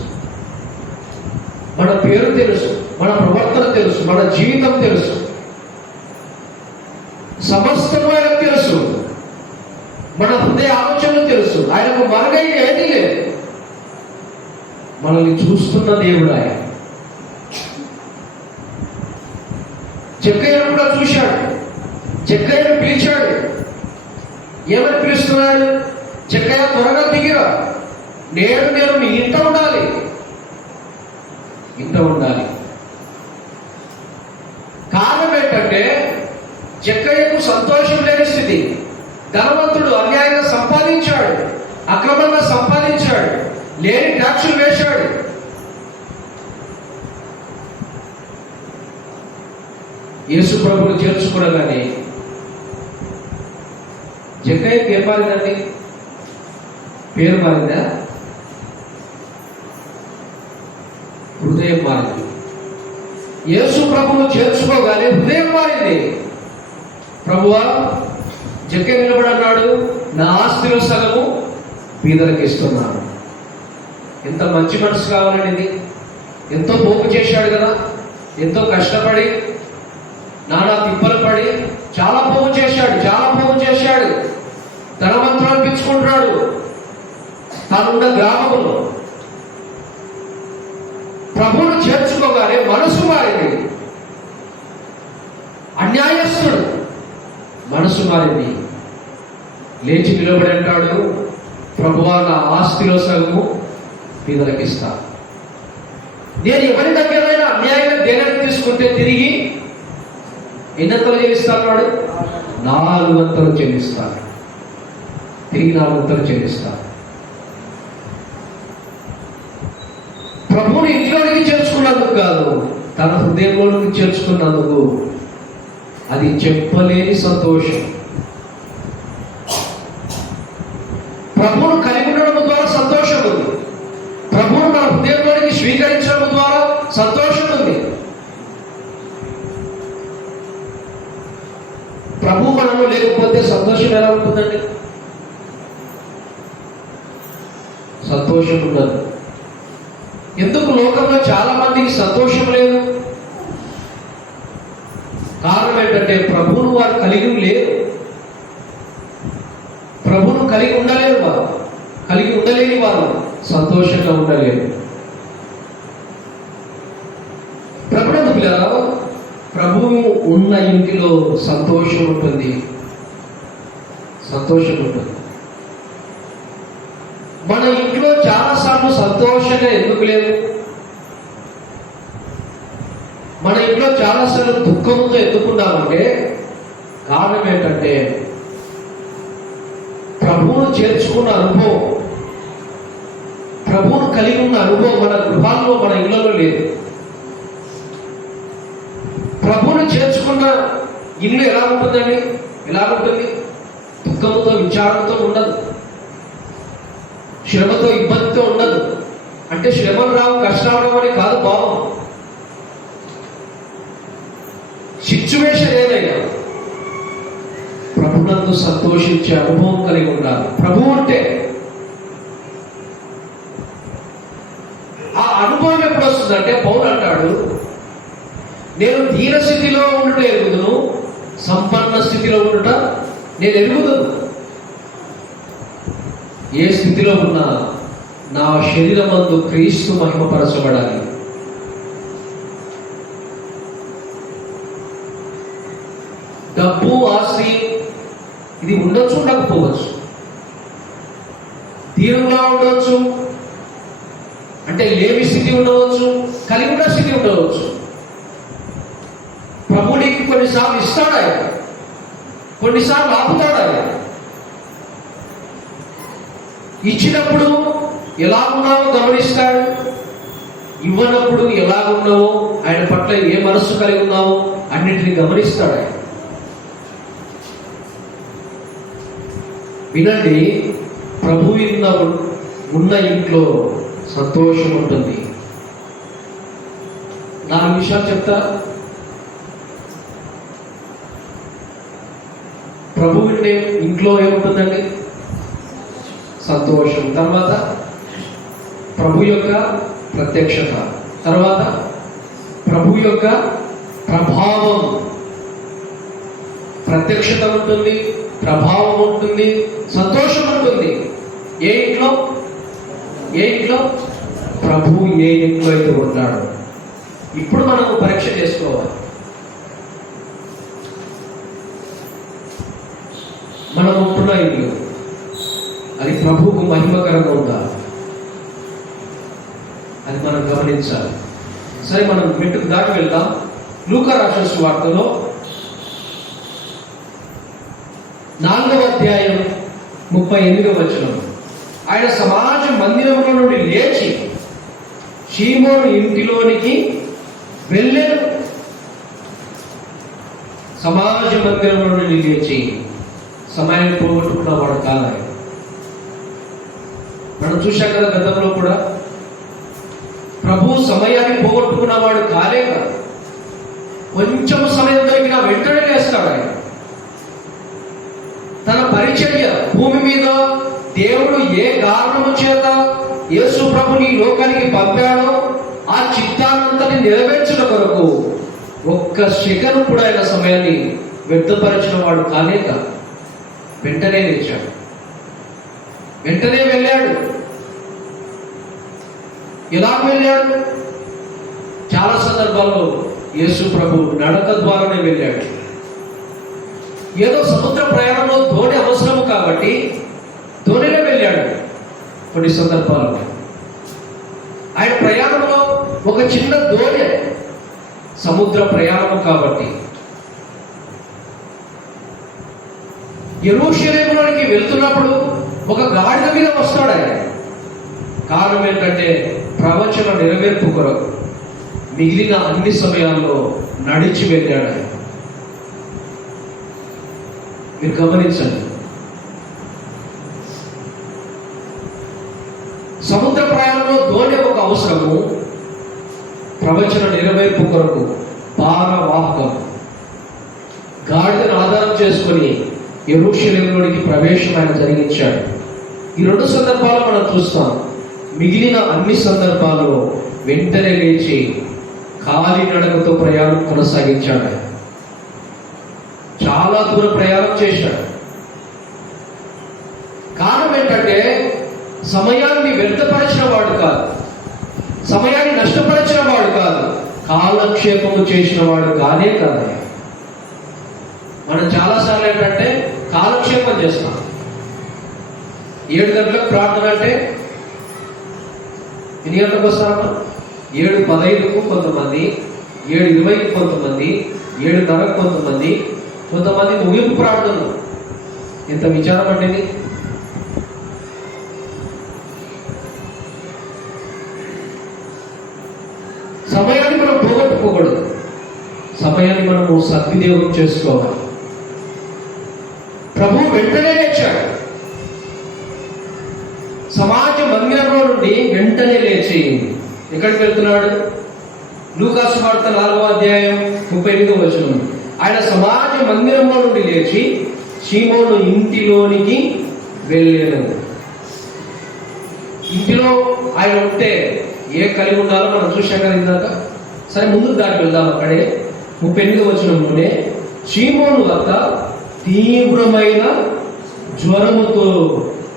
మన పేరు తెలుసు, మన ప్రవర్తన తెలుసు, మన జీవితం తెలుసు, సమస్తం ఆయనకు తెలుసు. మన హృదయ ఆలోచనలు తెలుసు. ఆయనకు మరుగైన ఏది లేదు. మనల్ని చూస్తున్న దేవుడు ఆయన. జక్కయ్యను కూడా చూశాడు. జక్కయ్యను పిలిచాడు. ఏమని పిలుస్తున్నాడు? జక్కయ్య త్వరగా దిగిరా, నేడు నేను నీ ఇంట ఉండాలి. కారణం ఏంటంటే జక్కయ్యకు సంతోషం లేని స్థితి. ధనవంతుడు అన్యాయంగా సంపాదించాడు, అక్రమంగా సంపాదించాడు, లేని ట్యాక్సులు వేశాడు. యేసు ప్రభువును చేర్చుకోవగానే జక్కయ్యకి ఏం మారిందండి? పేరు మారిందా? హృదయం మారింది. యేసు ప్రభువును చేర్చుకోగానే హృదయం మారింది. ప్రభువా, జక్కయ్య నిలబడి అన్నాడు, నా ఆస్తిలో సగము బీదలకు ఇస్తున్నాను. ఎంత మంచి మనసు కావాలండి ఇది. ఎంతో పోపు చేశాడు కదా, ఎంతో కష్టపడి నానా తిప్పలు పడి చాలా పోపు చేశాడు. ధనవంతులు అనిపించుకుంటున్నాడు తానున్న గ్రామంలో. ప్రభువును చేర్చుకోగానే మనసు మారింది. అన్యాయస్తుడు మనసు మారింది. లేచి నిలబడి అంటాడు, ప్రభువా, నా ఆస్తిలో సగము బీదలకు ఇస్తా. నేను ఎవరి దగ్గరైనా అన్యాయంగా దేనాన్ని తీసుకుంటే తిరిగి ఎన్నంతలు చెల్లిస్తాను? 4 వంతులు చెల్లిస్తాను. తిరిగి 4 వంతులు చెల్లిస్తాను. ప్రభువుని ఇంట్లోనికి చేర్చుకున్నందుకు కాదు, తన హృదయంలోనికి చేర్చుకున్నందుకు అది చెప్పలేని సంతోషం. ప్రభువును కలిగి ఉండడం ద్వారా సంతోషం ఉంది. ప్రభువును మన హృదయంలోనికి స్వీకరించడం ద్వారా సంతోషం ఉంది. ప్రభు మనలో లేకపోతే సంతోషం ఎలా ఉంటుందండి? సంతోషం ఉండదు. ఎందుకు లోకంలో చాలా మందికి సంతోషం లేదు? కారణం ఏంటంటే ప్రభువును వారు కలిగి లేరు. ప్రభువును కలిగి ఉండలేరు. వారు కలిగి ఉండలేని వారు సంతోషంగా ఉండలేరు. ప్రభువు ఉన్న ఇంటిలో సంతోషం ఉంటుంది. మన ఇంట్లో చాలాసార్లు సంతోషంగా ఎందుకు లేదు? మన ఇంట్లో చాలాసార్లు దుఃఖంతో ఎత్తుకున్నామంటే కారణం ఏంటంటే ప్రభువును చేర్చుకున్న అనుభవం, ప్రభువును కలిగి ఉన్న అనుభవం మన గృహాల్లో, మన ఇళ్లలో లేదు. ప్రభువును చేర్చుకున్న ఇల్లు ఎలా ఉంటుందండి? ఎలా ఉంటుంది? దుఃఖంతో, విచారంతో ఉండదు, శ్రమతో, ఇబ్బందితో ఉండదు. అంటే శ్రమలు రావు, కష్టాలు అని కాదు భావం. సిచ్యువేషన్ ఏదైనా ప్రభునందు సంతోషించే అనుభవం కలిగి ఉండాలి. ప్రభు అంటే ఆ అనుభవం ఎప్పుడు వస్తుందంటే, పౌలు అంటాడు, నేను దీన స్థితిలో ఉండుట ఎరుగుదును, సంపన్న స్థితిలో ఉండుట నేను ఎరుగుదును. ఏ స్థితిలో ఉన్నా నా శరీరమందు క్రీస్తు మహిమపరచబడాలి. డబ్బు, ఆస్తి ఇది ఉండొచ్చు, ఉండకపోవచ్చు. తీరుగా ఉండవచ్చు, అంటే లేమి స్థితి ఉండవచ్చు, కలిగి ఉన్న స్థితి ఉండవచ్చు. ప్రభు నీకు కొన్నిసార్లు ఇస్తాడు ఆయన, కొన్నిసార్లు ఆపుతాడు ఆయన. ఇచ్చినప్పుడు ఎలా ఉన్నావో గమనిస్తాడు, ఇవ్వనప్పుడు ఎలా ఉన్నావో, ఆయన పట్ల ఏ మనస్సు కలిగి ఉన్నావో అన్నింటినీ గమనిస్తాడు ఆయన. వినండి, ప్రభు ఉన్న ఇంట్లో సంతోషం ఉంటుంది. 4 విషయాలు చెప్తా. ప్రభు ఇంట్లో ఏముంటుందండి? సంతోషం. తర్వాత ప్రభు యొక్క ప్రత్యక్షత. తర్వాత ప్రభు యొక్క ప్రభావం. ప్రత్యక్షత ఉంటుంది, ప్రభావం ఉంటుంది, సంతోషం ఉంటుంది. ఏ ఇంట్లో? ఏ ఇంట్లో? ప్రభు ఏ ఇంట్లో అయితే ఉన్నాడు. ఇప్పుడు మనము పరీక్ష చేసుకోవాలి. మనం ఉంటున్న ఇల్లు అది ప్రభువుకు మహిమకరంగా ఉందా? అది మనం గమనించాలి. సరే, మనం మెట్టుకు దాటి వెళ్దాం. లూకా రాసిన సువార్తలో 4వ అధ్యాయం 38వ వచనం. ఆయన సమాజ మందిరంలో నుండి లేచి షీమోను ఇంటిలోనికి వెళ్ళాడు. సమాజ మందిరంలో నుండి లేచి సమయాన్ని పోగొట్టుకున్నవాడు కాదు ఆయన. మనం చూశాం కదా గతంలో కూడా, ప్రభు సమయాన్ని పోగొట్టుకున్నవాడు కాలే కాదు. కొంచెం సమయం దొరికినా వెంటనే లేస్తాడు ఆయన. తన పరిచర్య భూమి మీద దేవుడు ఏ కారణము చేత యేసు ప్రభుని లోకానికి పంపాడో ఆ చిత్తానంతని నెరవేర్చిన కొరకు ఒక్క సెకను కూడా ఆయన సమయాన్ని వ్యర్థపరిచిన వాడు కానే కాదు. వెంటనే లేచాడు, వెంటనే వెళ్ళాడు. ఎలా వెళ్ళాడు? చాలా సందర్భాల్లో యేసు ప్రభు నడక ద్వారానే వెళ్ళాడు. ఏదో సముద్ర ప్రయాణంలో ధోని అవసరము కాబట్టి ధోనిలో వెళ్ళాడు. కొన్ని సందర్భాల్లో ఆయన ప్రయాణంలో ఒక చిన్న ధోని, సముద్ర ప్రయాణము కాబట్టి. యెరూషలేములోనికి వెళ్తున్నప్పుడు ఒక గాడిద మీద వస్తాడు ఆయన. కారణం ఏంటంటే ప్రవచన నెరవేర్పు కొరకు. మిగిలిన అన్ని సమయాల్లో నడిచి వెళ్ళాడు ఆయన. మీరు గమనించండి, సముద్ర ప్రయాణంలో ధోని ఒక అవసరము, ప్రవచన నెరవేర్పు కొరకు భారవాహకం. గాడిదను ఆధారం చేసుకొని యెరూషలేములోనికి ప్రవేశం ఆయన జరిగించాడు. ఈ 2 సందర్భాలు మనం చూస్తాం. మిగిలిన అన్ని సందర్భాల్లో వెంటనే లేచి కాలినడకతో ప్రయాణం కొనసాగించాడు. చాలా దూరం ప్రయాణం చేశాడు. కారణం ఏంటంటే సమయాన్ని వ్యర్థపరిచిన వాడు కాదు, సమయాన్ని నష్టపరిచిన వాడు కాదు, కాలక్షేపము చేసిన వాడు కానే కాదు. మనం చాలాసార్లు ఏంటంటే కాలక్షేపం చేస్తాం. 7 గంటలకు ప్రార్థన అంటే ఎన్ని గంటలకు వస్తారమ్మా? 7:15కు కొంతమంది, 7:20 కొంతమంది, 7:30 కొంతమంది, కొంతమంది ముగింపు ప్రార్థనలు. ఎంత విచారం అంటే ఇది. సమయాన్ని మనం పోగొట్టుకోకూడదు, సమయాన్ని మనము సద్వినియోగం చేసుకోవాలి. ప్రభు వెంటనే లేచాడు, సమాజ మందిరంలో నుండి వెంటనే లేచి ఎక్కడికి వెళ్తున్నాడు? లూకా సువార్త 4:38 ఆయన సమాజ మందిరంలో నుండి లేచి సీమోను ఇంటిలోనికి వెళ్ళాను. ఇంటిలో ఆయన ఉంటే ఏ కలిగి ఉండాలో మనం చూశాం కదా ఇందాక. సరే, ముందుకు దాటి వెళ్దాం. అక్కడే 38 సీమోను వద్ద తీవ్రమైన జ్వరముతో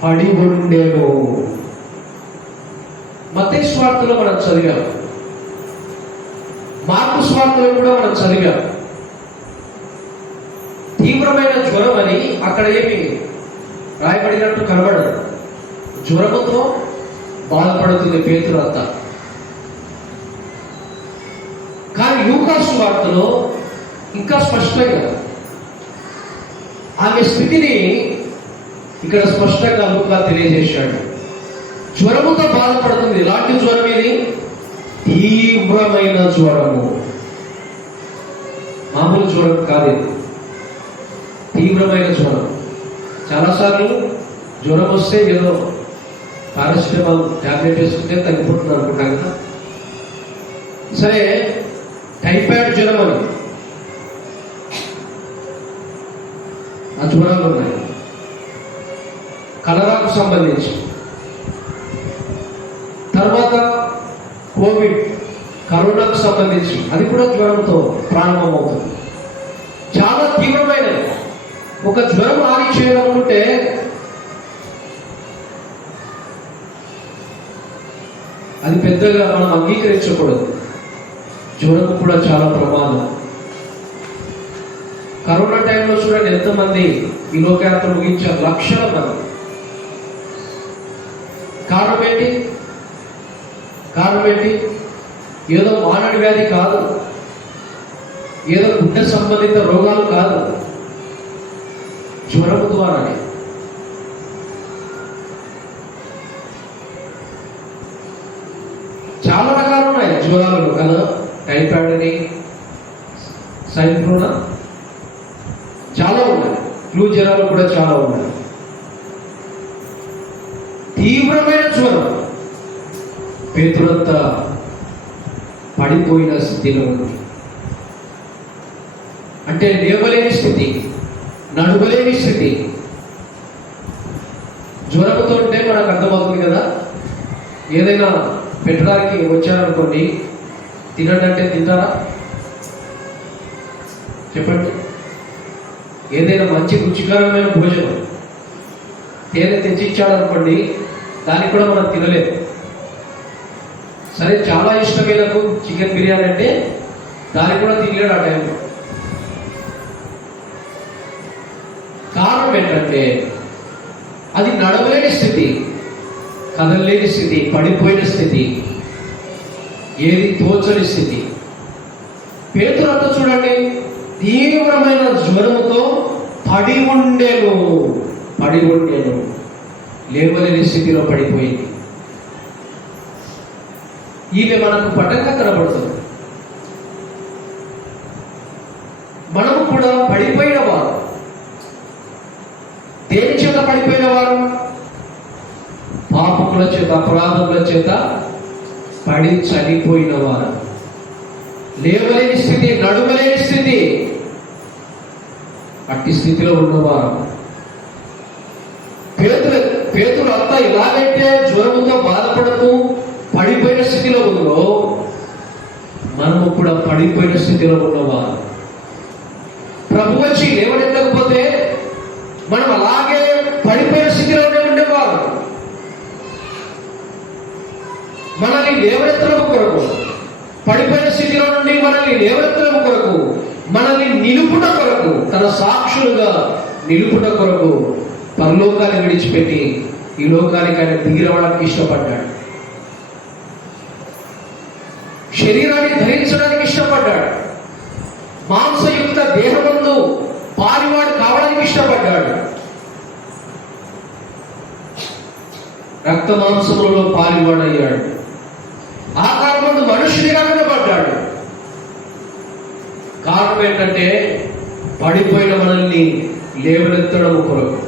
పడి ఉండేను. మత్తయి సువార్తలో మనం చదివాం, మార్కు సువార్తలో కూడా మనం చదివాం. తీవ్రమైన జ్వరం అని అక్కడ ఏమి రాయబడినట్టు కనబడదు. జ్వరముతో బాధపడుతుంది పేతురు అంతా. కానీ లూకా సువార్తలో ఇంకా స్పష్టంగా ఆమె స్థితిని ఇక్కడ స్పష్టంగా లూకా తెలియజేశాడు. జ్వరముతో బాధపడుతుంది. ఎలాంటి జ్వరం ఇది? తీవ్రమైన జ్వరము, మామూలు జ్వరం కాదు, తీవ్రమైన జ్వరం. చాలాసార్లు జ్వరం వస్తే ఏదో పారాసిటమాల్ టాబ్లెట్ వేసుకుంటే తగ్గిపోతుంది అనుకుంటాం కదా. సరే, టైఫాయిడ్ జ్వరం అని ఆ జ్వరాలు ఉన్నాయి. కలరాకు సంబంధించి, తర్వాత కోవిడ్, కరోనాకు సంబంధించి అది కూడా జ్వరంతో ప్రారంభమవుతుంది. చాలా తీవ్రమైనది. ఒక జ్వరం ఆగి చేయాలనుకుంటే అది పెద్దగా మనం అంగీకరించకూడదు. జ్వరం కూడా చాలా ప్రమాదం. కరోనా టైంలో చూడండి ఎంతమంది ఈ లోకయాత్ర ముగించారు, లక్షల మంది. కారణం ఏంటి? ఏదో మానవ వ్యాధి కాదు, ఏదో గుండె సంబంధిత రోగాలు కాదు, జ్వరం ద్వారానే. చాలా రకాలు ఉన్నాయి జ్వరాలు కదా. టైఫాయిడ్ అని, స్వైన్ ఫ్లూనా, చాలా ఉన్నాయి. ఫ్లూ జ్వరాలు కూడా చాలా ఉన్నాయి. తీవ్రమైన జ్వరం. పేతురంతా పడిపోయిన స్థితిలో ఉంది. అంటే లేవలేని స్థితి, నడవలేని స్థితి. జ్వరంతో ఉంటే మనకు అర్థమవుతుంది కదా. ఏదైనా పెట్టడానికి వచ్చారనుకోండి, తినండి అంటే తింటారా? చెప్పండి. ఏదైనా మంచి రుచికరమైన భోజనం తేనె తెచ్చిచ్చాడనుకోండి, దానికి కూడా మనం తినలేము. సరే, చాలా ఇష్టమైనకు చికెన్ బిర్యానీ అంటే దానికి కూడా తినలేడు ఆ టైంలో. కారణం ఏంటంటే అది నడవలేని స్థితి, కదలలేని స్థితి, పడిపోయిన స్థితి, ఏది తోచని స్థితి. పేతురంతా చూడండి, తీవ్రమైన జ్వరముతో పడి ఉండేను, లేవలేని స్థితిలో పడిపోయింది. ఈమె మనకు పటంగా కనబడుతుంది. మనము కూడా పడిపోయిన వారు. దేని చేత పడిపోయిన వారు? పాపముల చేత, అపరాధముల చేత పడి చనిపోయిన వారు. లేవలేని స్థితి, నడువలేని స్థితి, అట్టి స్థితిలో ఉన్నవారు. పేతురు అంతా ఎలాగైతే జ్వరముతో బాధపడుతూ పడిపోయిన స్థితిలో ఉందో, మనము కూడా పడిపోయిన స్థితిలో ఉన్నవారు. ప్రభు వచ్చి లేవనెత్తకపోతే మనం అలాగే పడిపోయిన స్థితిలోనే ఉండేవారు. మనల్ని లేవనెత్తడం కొరకు, పడిపోయిన స్థితిలో నుండి మనల్ని లేవనెత్తడం కొరకు, మనల్ని నిలుపుట కొరకు, తన సాక్షులుగా నిలుపుట కొరకు పరలోకాన్ని విడిచిపెట్టి ఈ లోకానికి ఆయన దిగి రావడానికి ఇష్టపడ్డాడు. శరీరాన్ని ధరించడానికి ఇష్టపడ్డాడు. మాంసయుక్త దేహమందు పాలివాడు కావడానికి ఇష్టపడ్డాడు. రక్త మాంసములలో పాలివాడయ్యాడు. ఆ కారణంలో మనుషునిగా కనబడ్డాడు. కారణం ఏంటంటే పడిపోయిన మనల్ని లేవనెత్తడం కొరకు.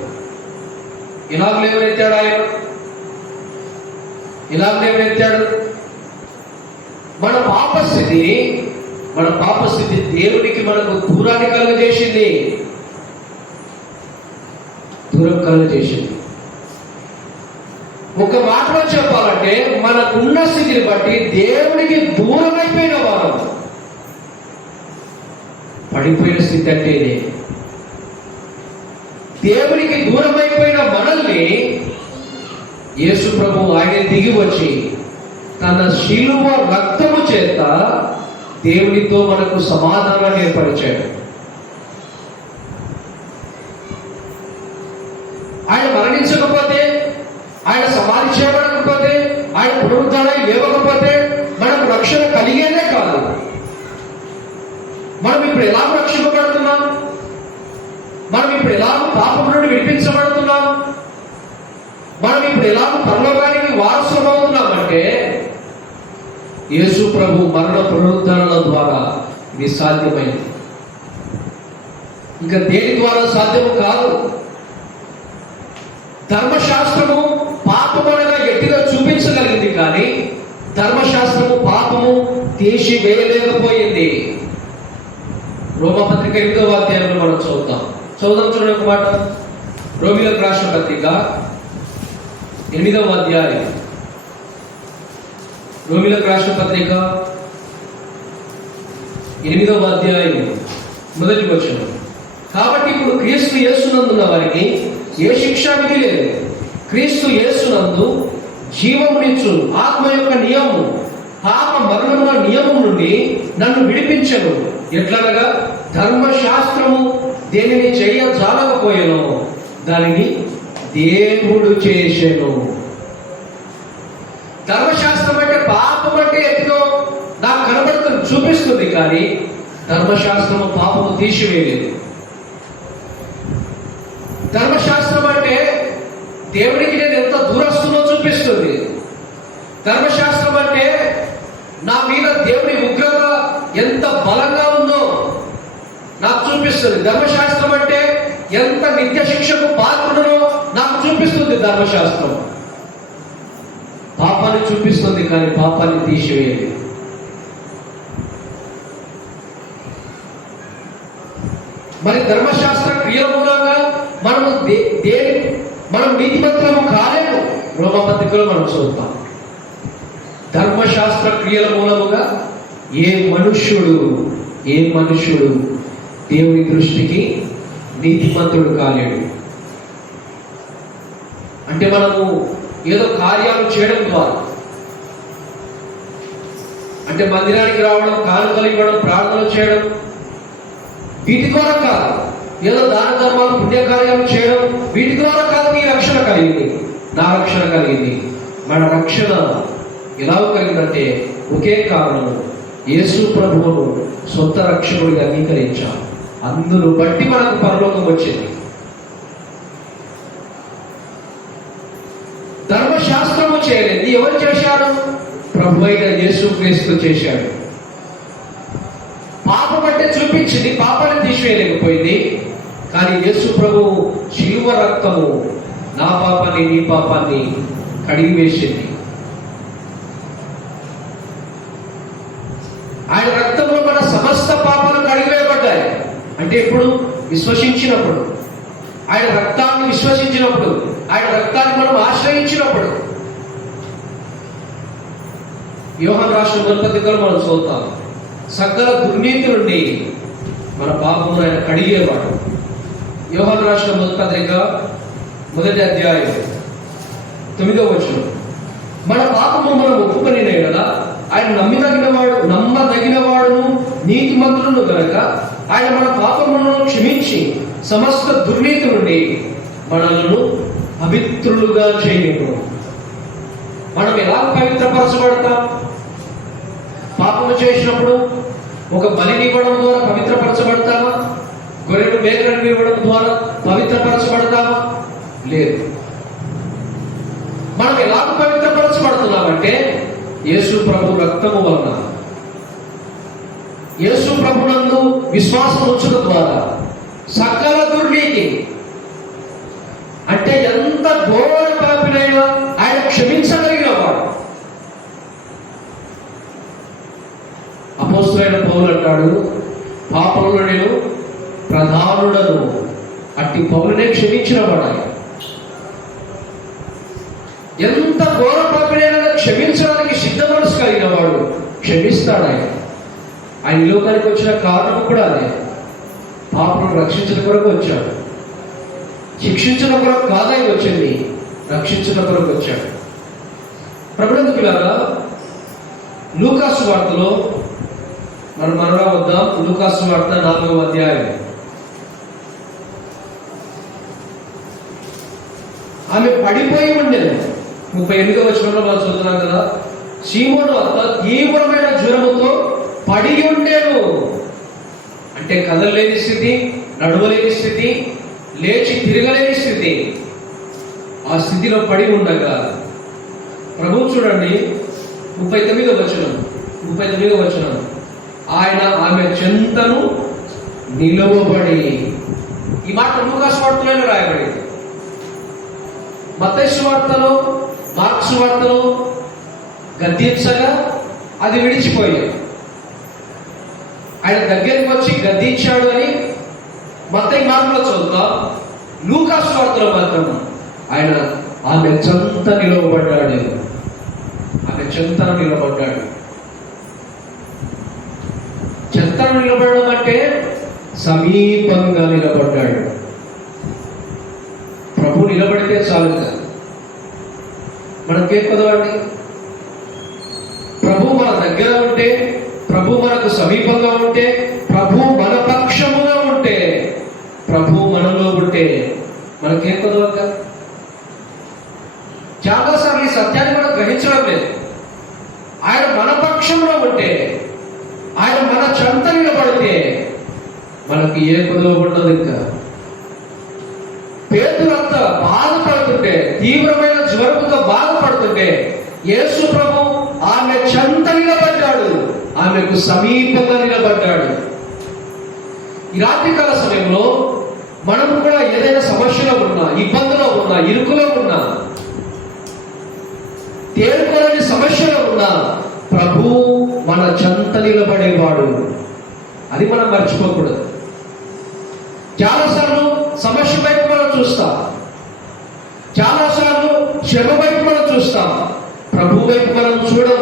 ఇలా లేవనెత్తాడు ఆయన, ఇలా లేవనెత్తాడు. మన పాపస్థితి దేవుడికి మనకు దూరం కలుగజేసింది. ఒక మాటలో చెప్పాలంటే మనకున్న స్థితిని బట్టి దేవుడికి దూరం అయిపోయిన వారు. పడిపోయిన స్థితి అంటే దేవుడికి దూరం అయిపోయిన మనల్ని యేసు ప్రభు ఆయన దిగి వచ్చి తన శిలువ రక్తము చేత దేవునితో మనకు సమాధానాన్ని ఏర్పరిచాడు. ఆయన మరణించకపోతే, ఆయన సమాధి చేయబడకపోతే, ఆయన పునరుద్ధానం లేవకపోతే మనకు రక్షణ కలిగేదే కాదు. మనం ఇప్పుడు ఎలా రక్షింపబడుతున్నాం? మనం ఇప్పుడు ఎలా పాపం నుండి విడిపించబడుతున్నాం? మనం ఇప్పుడు ఎలా పరలోకానికి వారసులం అవుతున్నామంటే యేసు ప్రభు మరణ పునరుద్ధరణ ద్వారా ఇది సాధ్యమైంది. ఇంకా దేని ద్వారా సాధ్యము కాదు. ధర్మశాస్త్రము పాపమునగా ఎట్టిగా చూపించగలిగింది, కానీ ధర్మశాస్త్రము పాపము తీసి వేయలేకపోయింది. రోమపత్రిక 8వ అధ్యాయంలో మనం చదువుతాం. చూడండి ఒక మాట. రోమీయులకు రాసిన పత్రిక 8వ అధ్యాయం. రోమీయులకు రాసిన పత్రిక 8వ అధ్యాయం మొదటి వచనం. కాబట్టి ఇప్పుడు క్రీస్తు యేసునందున్న వారికి ఏ శిక్షా విధి లేదు. క్రీస్తు యేసునందు జీవమునిచ్చు ఆత్మ యొక్క నియమము పాప మరణముల నియమం నుండి నన్ను విడిపించను. ఎట్లనగా ధర్మశాస్త్రము దేనిని చేయజాలకపోయానో దానిని దేవుడు చేసెను. ధర్మశాస్త్రం అంటే పాపం అంటే ఎట్లా నాకు కనబడుతుంది, చూపిస్తుంది, కానీ ధర్మశాస్త్రము పాపము తీసివేయలేదు. ధర్మశాస్త్రం అంటే దేవుడికి నేను ఎంత దూరస్తున్నో చూపిస్తుంది. ధర్మశాస్త్రం అంటే నా మీద దేవుని ఉగ్రత ఎంత బలంగా ఉందో నాకు చూపిస్తుంది. ధర్మశాస్త్రం అంటే ఎంత నిత్య శిక్షకు పాత్రుడనో నాకు చూపిస్తుంది. ధర్మశాస్త్రం పాపాన్ని చూపిస్తుంది, కానీ పాపాన్ని తీసివేయలేదు. మరి ధర్మశాస్త్ర క్రియల మూలంగా మనం నీతిమంతులము కాలేము. రోమపత్రికలో మనం చదువుతాం. ధర్మశాస్త్ర క్రియల మూలముగా ఏ మనుష్యుడు దేవుని దృష్టికి నీతిమంతుడు కాలేడు. అంటే మనము ఏదో కార్యాలు చేయడం ద్వారా, అంటే మందిరానికి రావడం, కానుకలు ఇవ్వడం, ప్రార్థనలు చేయడం, వీటి ద్వారా కాదు. ఏదో దాన ధర్మాలు పుణ్యకార్యాలు చేయడం, వీటి ద్వారా కాదు నీ రక్షణ కలిగింది, నా రక్షణ కలిగింది. మన రక్షణ ఎలా కలిగిందంటే ఒకే కారణము, యేసు ప్రభువును సొంత రక్షకుడిగా అంగీకరించాం. అందును బట్టి మనకు పరలోకం వచ్చింది. ధర్మశాస్త్రము చేయలేదు. ఎవరు చేశాడు? ప్రభు అయిన యేసుక్రీస్తు చేశాడు. పాపం అంటే చూపించింది, పాపాన్ని తీసివేయలేకపోయింది. కానీ యేసు ప్రభు శిలువ రక్తము నా పాపాన్ని నీ పాపాన్ని కడిగి వేసింది. ఆయన రక్తంలో మన సమస్త పాపాలు కడిగివేయబడ్డాయి. అంటే ఇప్పుడు విశ్వసించినప్పుడు, ఆయన రక్తాన్ని విశ్వసించినప్పుడు, ఆయన రక్తాన్ని మనం ఆశ్రయించినప్పుడు. యోహాను రాసిన మొదటి పత్రికలో మనం చదువుతాం. సకల దుర్నీతి నుండి మన పాపమును ఆయన కడిగేవాడు. యోహాను రాసిన మొదటి పత్రిక 1వ అధ్యాయం 9వ వచనం. మన పాపము మనం ఒప్పుకొని కదా ఆయన నమ్మదగినవాడును నీతిమంతులను గనక ఆయన మన పాపములను క్షమించి సమస్త దుర్నీతి నుండి మనలను పవిత్రులుగా చేయను. మనం ఎలా పవిత్రపరచబడతాం? పాపము చేసినప్పుడు ఒక బలిని ఇవ్వడం ద్వారా పవిత్రపరచ పవిత్రపరచబడతామా? గొర్రెను మేకలను ఇవ్వడం ద్వారా పవిత్రపరచబడతామా? లేదు. మనం ఎలా పవిత్రపరచబడుతున్నామంటే యేసు ప్రభు రక్తము వలన, యేసు ప్రభునందు విశ్వాసం ఉంచడం ద్వారా సకల దుర్నీతి, అంటే ఎంత ఘోర పాపినైనా ఆయన క్షమించగలిగిన వాడు. అపోస్తలుడైన పౌలు అంటాడు, పాపంలో నేను ప్రధానుడను, అట్టి పౌలునే క్షమించిన వాడు ఆయన. ఎంత ఘోర పాపినైనా క్షమించడానికి సిద్ధ మనసు కలిగిన వాడు, క్షమిస్తాడు ఆయన. ఆయన లోకానికి వచ్చిన కారణం కూడా అదే, పాపను రక్షించిన కొరకు వచ్చాడు. శిక్షించిన కొరకు కాదని వచ్చింది, రక్షించిన కొరకు వచ్చాడు. ప్రభునందు పిల్లారా, లూకాసు వార్తలో మనం మరలా వద్దాం. లూకాసు వార్త 4వ అధ్యాయం. ఆమె పడిపోయి ఉండేది. 38వ వచనంలో మనం చదువుతున్నాం కదా, సీమోను అత్త తీవ్రమైన జ్వరముతో పడి ఉండేను. అంటే కదలలేని స్థితి, నడవలేని స్థితి, లేచి తిరగలేని స్థితి. ఆ స్థితిలో పడి ఉండగా ప్రభు చూడండి 39వ వచనం, ఆయన ఆమె చెంతను నిలవబడి. ఈ మాట లూకాసు వార్తలో రాయబడింది. మత్తయి సువార్తలో, మార్కు సువార్తలో గద్దించగా అది విడిచిపోయింది. ఆయన దగ్గరికి వచ్చి గద్దించాడు అని మత్తయి మార్కులో చదువుతాం. లూకాసు వార్తలో మాత్రం ఆయన ఆమె చెంత నిలవబడ్డాడు. చెంతన నిలబడ్డాడు. చెంతన నిలబడడం అంటే సమీపంగా నిలబడ్డాడు. ప్రభు నిలబడితే చాలు కదా, మనకేం పదవండి. ప్రభు మన దగ్గర ఉంటే, ప్రభు మనకు సమీపంగా ఉంటే, ప్రభు మన పక్షముగా ఉంటే, ప్రభు మనలో ఉంటే మనకేం పదవక. చాలాసార్లు ఈ సత్యాన్ని మనం గ్రహించడం లేదు. ఆయన మన పక్షంలో ఉంటే, ఆయన మన చెంత నిలబడితే మనకి ఏ పదవ ఉండదు. ఇంకా పేతురంతా బాధపడుతుంటే, తీవ్రమైన జ్వరముతో బాధపడుతుంటే యేసు ప్రభు ఆమె చెంత నిలబడ్డాడు, ఆమెకు సమీపంగా నిలబడ్డాడు. ఈ రాత్రికాల సమయంలో మనం కూడా ఏదైనా సమస్యలో ఉన్నా, ఇబ్బందిలో ఉన్నా, ఇరుకులో ఉన్నా, తేరుకోలేని సమస్యలో ఉన్నా ప్రభు మన చెంత నిలబడేవాడు. అది మనం మర్చిపోకూడదు. చాలాసార్లు సమస్య వైపు మనం చూస్తాం, చాలాసార్లు శ్రమ వైపు మనం చూస్తాం, ప్రభు వైపు మనం చూడం.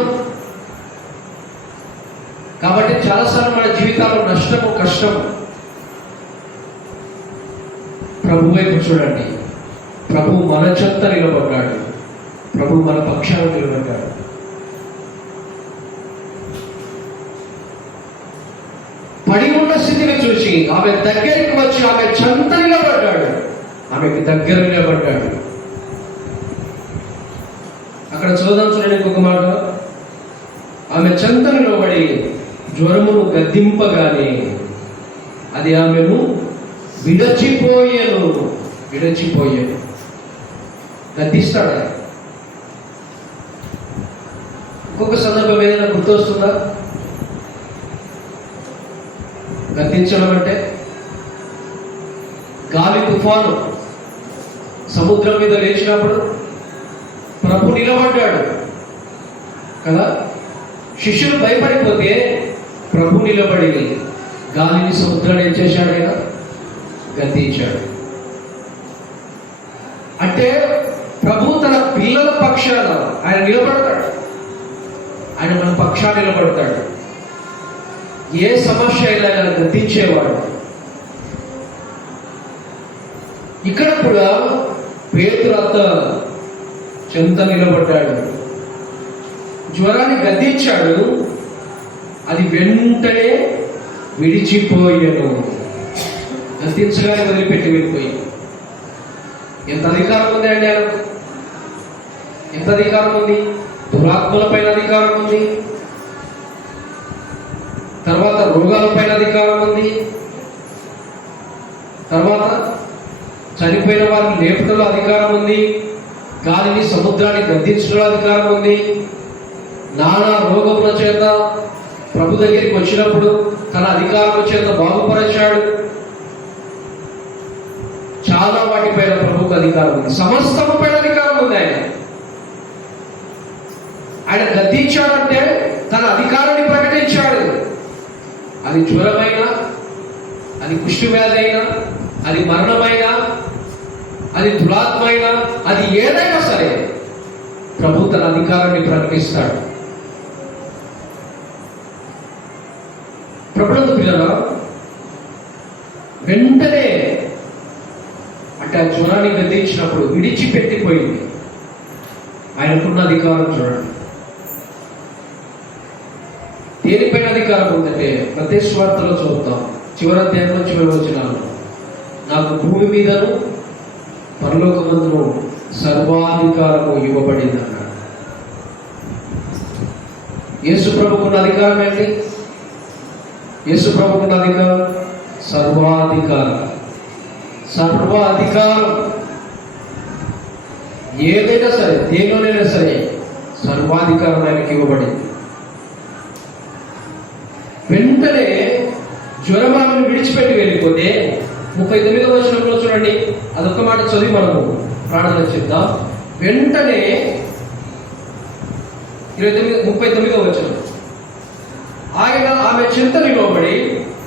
కాబట్టి చాలాసార్లు మన జీవితాల్లో నష్టము, కష్టము. ప్రభు వైపు చూడండి. ప్రభు మన చెంత నిలబడ్డాడు, ప్రభు మన పక్షాన నిలబడ్డాడు. పడి ఉన్న స్థితిని చూసి ఆమె దగ్గరికి వచ్చి ఆమె చెంత నిలబడ్డాడు, ఆమెకి దగ్గర నిలబడ్డాడు. అక్కడ చూద్దాం చూడండి ఇంకొక మాట. ఆమె చెంత నిలబడి జ్వరమును గద్దింపగానే అది ఆమెను విడచిపోయాను. గద్దిస్తాడు. ఇంకొక సందర్భం ఏదైనా గుర్తొస్తుందా? గద్దించడం అంటే గాలి తుఫాను సముద్రం మీద లేచినప్పుడు ప్రభు నిలబడ్డాడు కదా. శిష్యులు భయపడిపోతే ప్రభు నిలబడి గాలిని, సముద్రాన్ని ఏం చేశాడు? ఆయన గద్దించాడు. అంటే ప్రభు తన పిల్లల పక్షాన ఆయన నిలబడతాడు. ఆయన మన పక్షాన్ని నిలబడతాడు. ఏ సమస్య అయినా ఆయన గద్దించేవాడు. ఇక్కడ కూడా పేతురంతా చెంత నిలబడ్డాడు, జ్వరాన్ని గద్దించాడు, అది వెంటనే విడిచిపోయాను. గద్దించగానే వదిలిపెట్టి వెళ్ళిపోయి. ఎంత అధికారం ఉంది అండి ఆయనకు? ఎంత అధికారం ఉంది? దురాత్మల పైన అధికారం ఉంది, తర్వాత రోగాల పైన అధికారం ఉంది, తర్వాత చనిపోయిన వారిని లేపడంలో అధికారం ఉంది, గాలిని సముద్రాన్ని గద్దించడంలో అధికారం ఉంది. నానా రోగముల చేత ప్రభు దగ్గరికి వచ్చినప్పుడు తన అధికారం చేత బాగుపరచాడు. చాలా వాటిపైన ప్రభుకు అధికారం ఉంది, సమస్తము పైన అధికారం ఉంది. ఆయన గద్దించాడంటే తన అధికారాన్ని ప్రకటించాడు. అది జ్వరమైనా, అది కుష్టి వ్యాధి అయినా, అది మరణమైనా, అది దురాత్మైనా, అది ఏదైనా సరే ప్రభు తన అధికారాన్ని ప్రకటిస్తాడు. ప్రభుత్వ పిల్లలు వెంటనే అంటే ఆ జ్వరాన్ని గద్దించినప్పుడు విడిచిపెట్టిపోయింది. ఆయనకున్న అధికారం చూడండి. దేనిపైన అధికారం ఉందంటే ప్రతిస్వార్థలో చూద్దాం, చివరి అధ్యాయంలో చివరి వచనాలు, నాకు భూమి మీదను పరలోకమందును సర్వాధికారము ఇవ్వబడింది అన్నాడు. యేసు ప్రభుకున్న అధికారం ఏంటి? యేసు ప్రభుకున్న అధికారం సర్వాధికారం. సర్వాధికారం ఏదైనా సరే, దేనిలోనైనా సరే సర్వాధికారం ఆయనకి ఇవ్వబడింది. వెంటనే జ్వరమాలను విడిచిపెట్టి వెళ్ళిపోతే 39వ వచనంలో చూడండి, అదొక మాట చదివి మనము ప్రార్థన చేద్దాం. వెంటనే 39వ వచనం, ఆయన ఆమె చింత నిలవబడి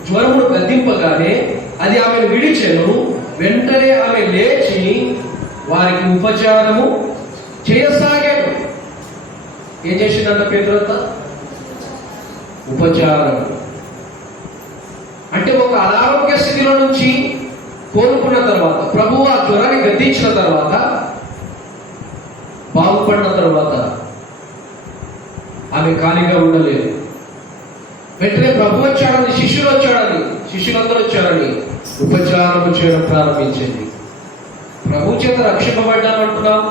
జ్వరమును గద్దింపగానే అది ఆమెను విడిచెను. వెంటనే ఆమె లేచి వారికి ఉపచారము చేయసాగాడు. ఏం చేసిందంట పేతురంతా? ఉపచారం. అంటే ఒక అనారోగ్య స్థితిలో నుంచి కోలుకున్న తర్వాత, ప్రభువు ఆ జ్వరాన్ని గద్దించిన తర్వాత, బాగుపడిన తర్వాత ఆమె ఖాళీగా ఉండలేదు. వెంటనే ప్రభు వచ్చాడని, శిష్యులందరూ వచ్చారని ఉపచారం చేయడం ప్రారంభించింది. ప్రభు చేత రక్షింపబడ్డామంటున్నాం,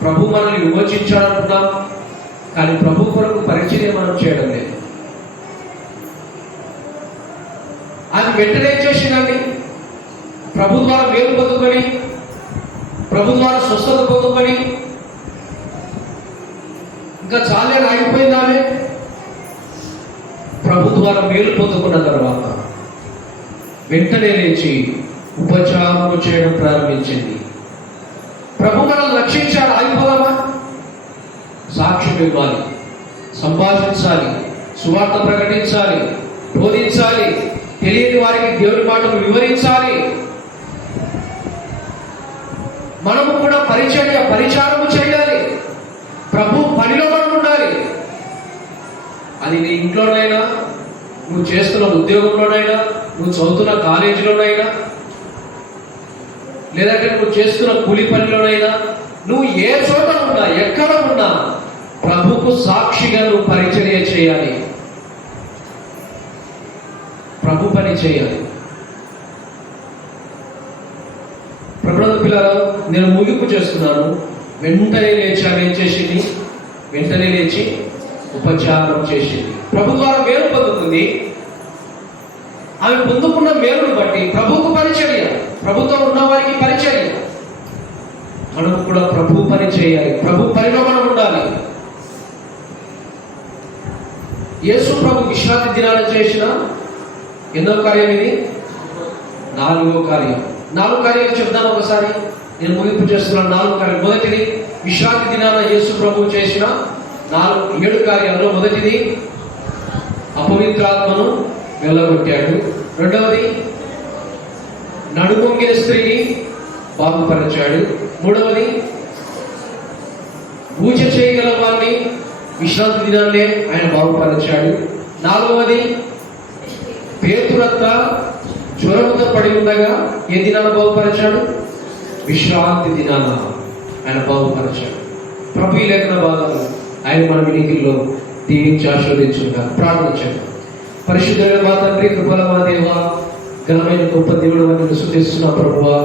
ప్రభు మనల్ని విమోచించాలంటున్నాం, కానీ ప్రభు కొరకు పరిచయం మనం చేయడం లేదు. అది వెంటనే చేసిందండి. ప్రభు ద్వారా మేలు పొందుకొని, ప్రభు ద్వారా స్వస్థత పొందుకొని, ఇంకా చాలని ఆగిపోయింది ఆమె. ప్రభు ద్వారా మేలు పొందుకున్న తర్వాత వెంటనే లేచి ఉపచారము చేయడం ప్రారంభించింది. ప్రభు మనల్ని రక్షించాడు, ఆగిపోదామా? సాక్ష్యం ఇవ్వాలి, సంభాషించాలి, సువార్త ప్రకటించాలి, బోధించాలి, తెలియని వారికి దేవుని మాటలు వివరించాలి. మనము కూడా పరిచారము చేయాలి. ప్రభు పనిలో మనం ఉండాలి. అది నీ ఇంట్లోనైనా, నువ్వు చేస్తున్న ఉద్యోగంలోనైనా, నువ్వు చదువుతున్న కాలేజీలోనైనా, లేదంటే నువ్వు చేస్తున్న కూలి పనిలోనైనా, నువ్వు ఏ చోట ఉన్నా, ఎక్కడ ఉన్నా ప్రభుకు సాక్షిగా నువ్వు పరిచర్య చేయాలి, ప్రభు పని చేయాలి. ప్రభుత్వ పిల్లలు, నేను ముగింపు చేస్తున్నాను. వెంటనే లేచి ఆమె ఏం చేసింది? వెంటనే లేచి ఉపచారం చేసింది. ప్రభు ద్వారా మేలు పొందుతుంది. ఆమె పొందుకున్న మేలును బట్టి ప్రభువుకు పరిచర్య, ప్రభుతో ఉన్న వారికి పరిచర్య. మనం కూడా ప్రభు పని చేయాలి, ప్రభు పనిలో మనం ఉండాలి. యేసు ప్రభు విశ్రాంతి దినాలు చేసిన ఎన్నో కార్యం ఇది? 4వ కార్యం. 4 కార్యాలు చెప్తాను ఒకసారి, నేను ముగింపు చేస్తున్నాను. 4 కార్యాలు. మొదటిది, విశ్రాంతి దినాన యేసు ప్రభు చేసిన 7 కార్యాల్లో మొదటిది, అపవిత్రాత్మను వెళ్ళగొట్టాడు. రెండవది, నడుమొంగిన స్త్రీని బాగుపరచాడు. మూడవది, పూజ చేయగల వారిని విశ్రాంతి దినాన్నే ఆయన బాగుపరచాడు. 4వది, పేతురంతా జ్వరంతో పడి ఉండగా ఏ దినాన బాగుపరచాడు? విశ్రాంతి దినాన ఆయన బాగుపరచాడు. ప్రభు ఈ లేఖన భాగాలు ఆయన మన వినికిల్లో దీవించి ఆశీర్వదించుకుంటారు. ప్రార్థించండి. పరిశుద్ధమైన మా తండ్రి, కృపల మా దేవ, ఘనమైన గొప్ప దేవుడు అని స్తుతిస్తున్నాం. ప్రభువా,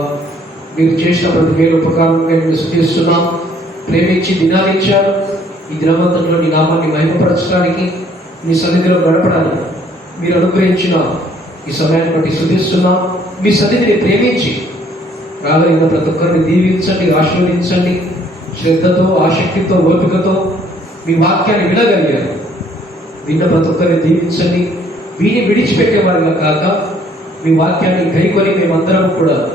మీరు చేసిన ప్రతి మేలు ఉపకారంగా నేను స్తుతిస్తున్నాం. ప్రేమించి దినాలు ఇచ్చారు. ఈ దినవంతంలో నీ నామాన్ని మహిమపరచడానికి, నీ సన్నిధిలో గడపడానికి మీరు అనుగ్రహించిన ఈ సమయాన్ని బట్టి స్తుతిస్తున్నాం. మీ సన్నిధిని ప్రేమించి రాగలిగిన ప్రతి ఒక్కరిని దీవించండి, ఆశీర్వదించండి. శ్రద్ధతో, ఆసక్తితో, ఓపికతో మీ వాక్యాన్ని వినగలిగారు. విన్న ప్రతి ఒక్కరిని దీవించండి. వీని విడిచిపెట్టేవారిగా కాక మీ వాక్యాన్ని గైకొని మేమందరం కూడా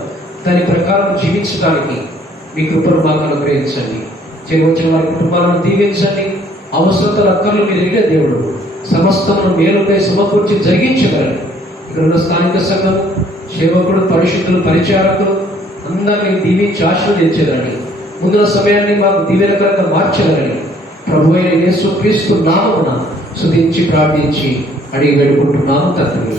దాని ప్రకారం జీవించడానికి మీ కృపను మాకు అనుగ్రహించండి. వచ్చిన వారి కుటుంబాలను దీవించండి. అవసరతల అక్కర్లు మీరు ఎరిగే దేవుడు. సమస్తమును మేలుపై సమకూర్చి జరిగించగలరు. ఇక్కడ ఉన్న స్థానిక సంఘం సేవకుడు, పరిశుద్ధులు, పరిచారకులు అందరినీ దీవించి ఆశీర్వదించగలని, ముందున్న సమయాన్ని మాకు దీవెనకరంగా మార్చగలని ప్రభు అయిన యేసు క్రీస్తు నామమున స్తుతించి ప్రార్థించి అడిగి వేడుకుంటున్నాము తండ్రి.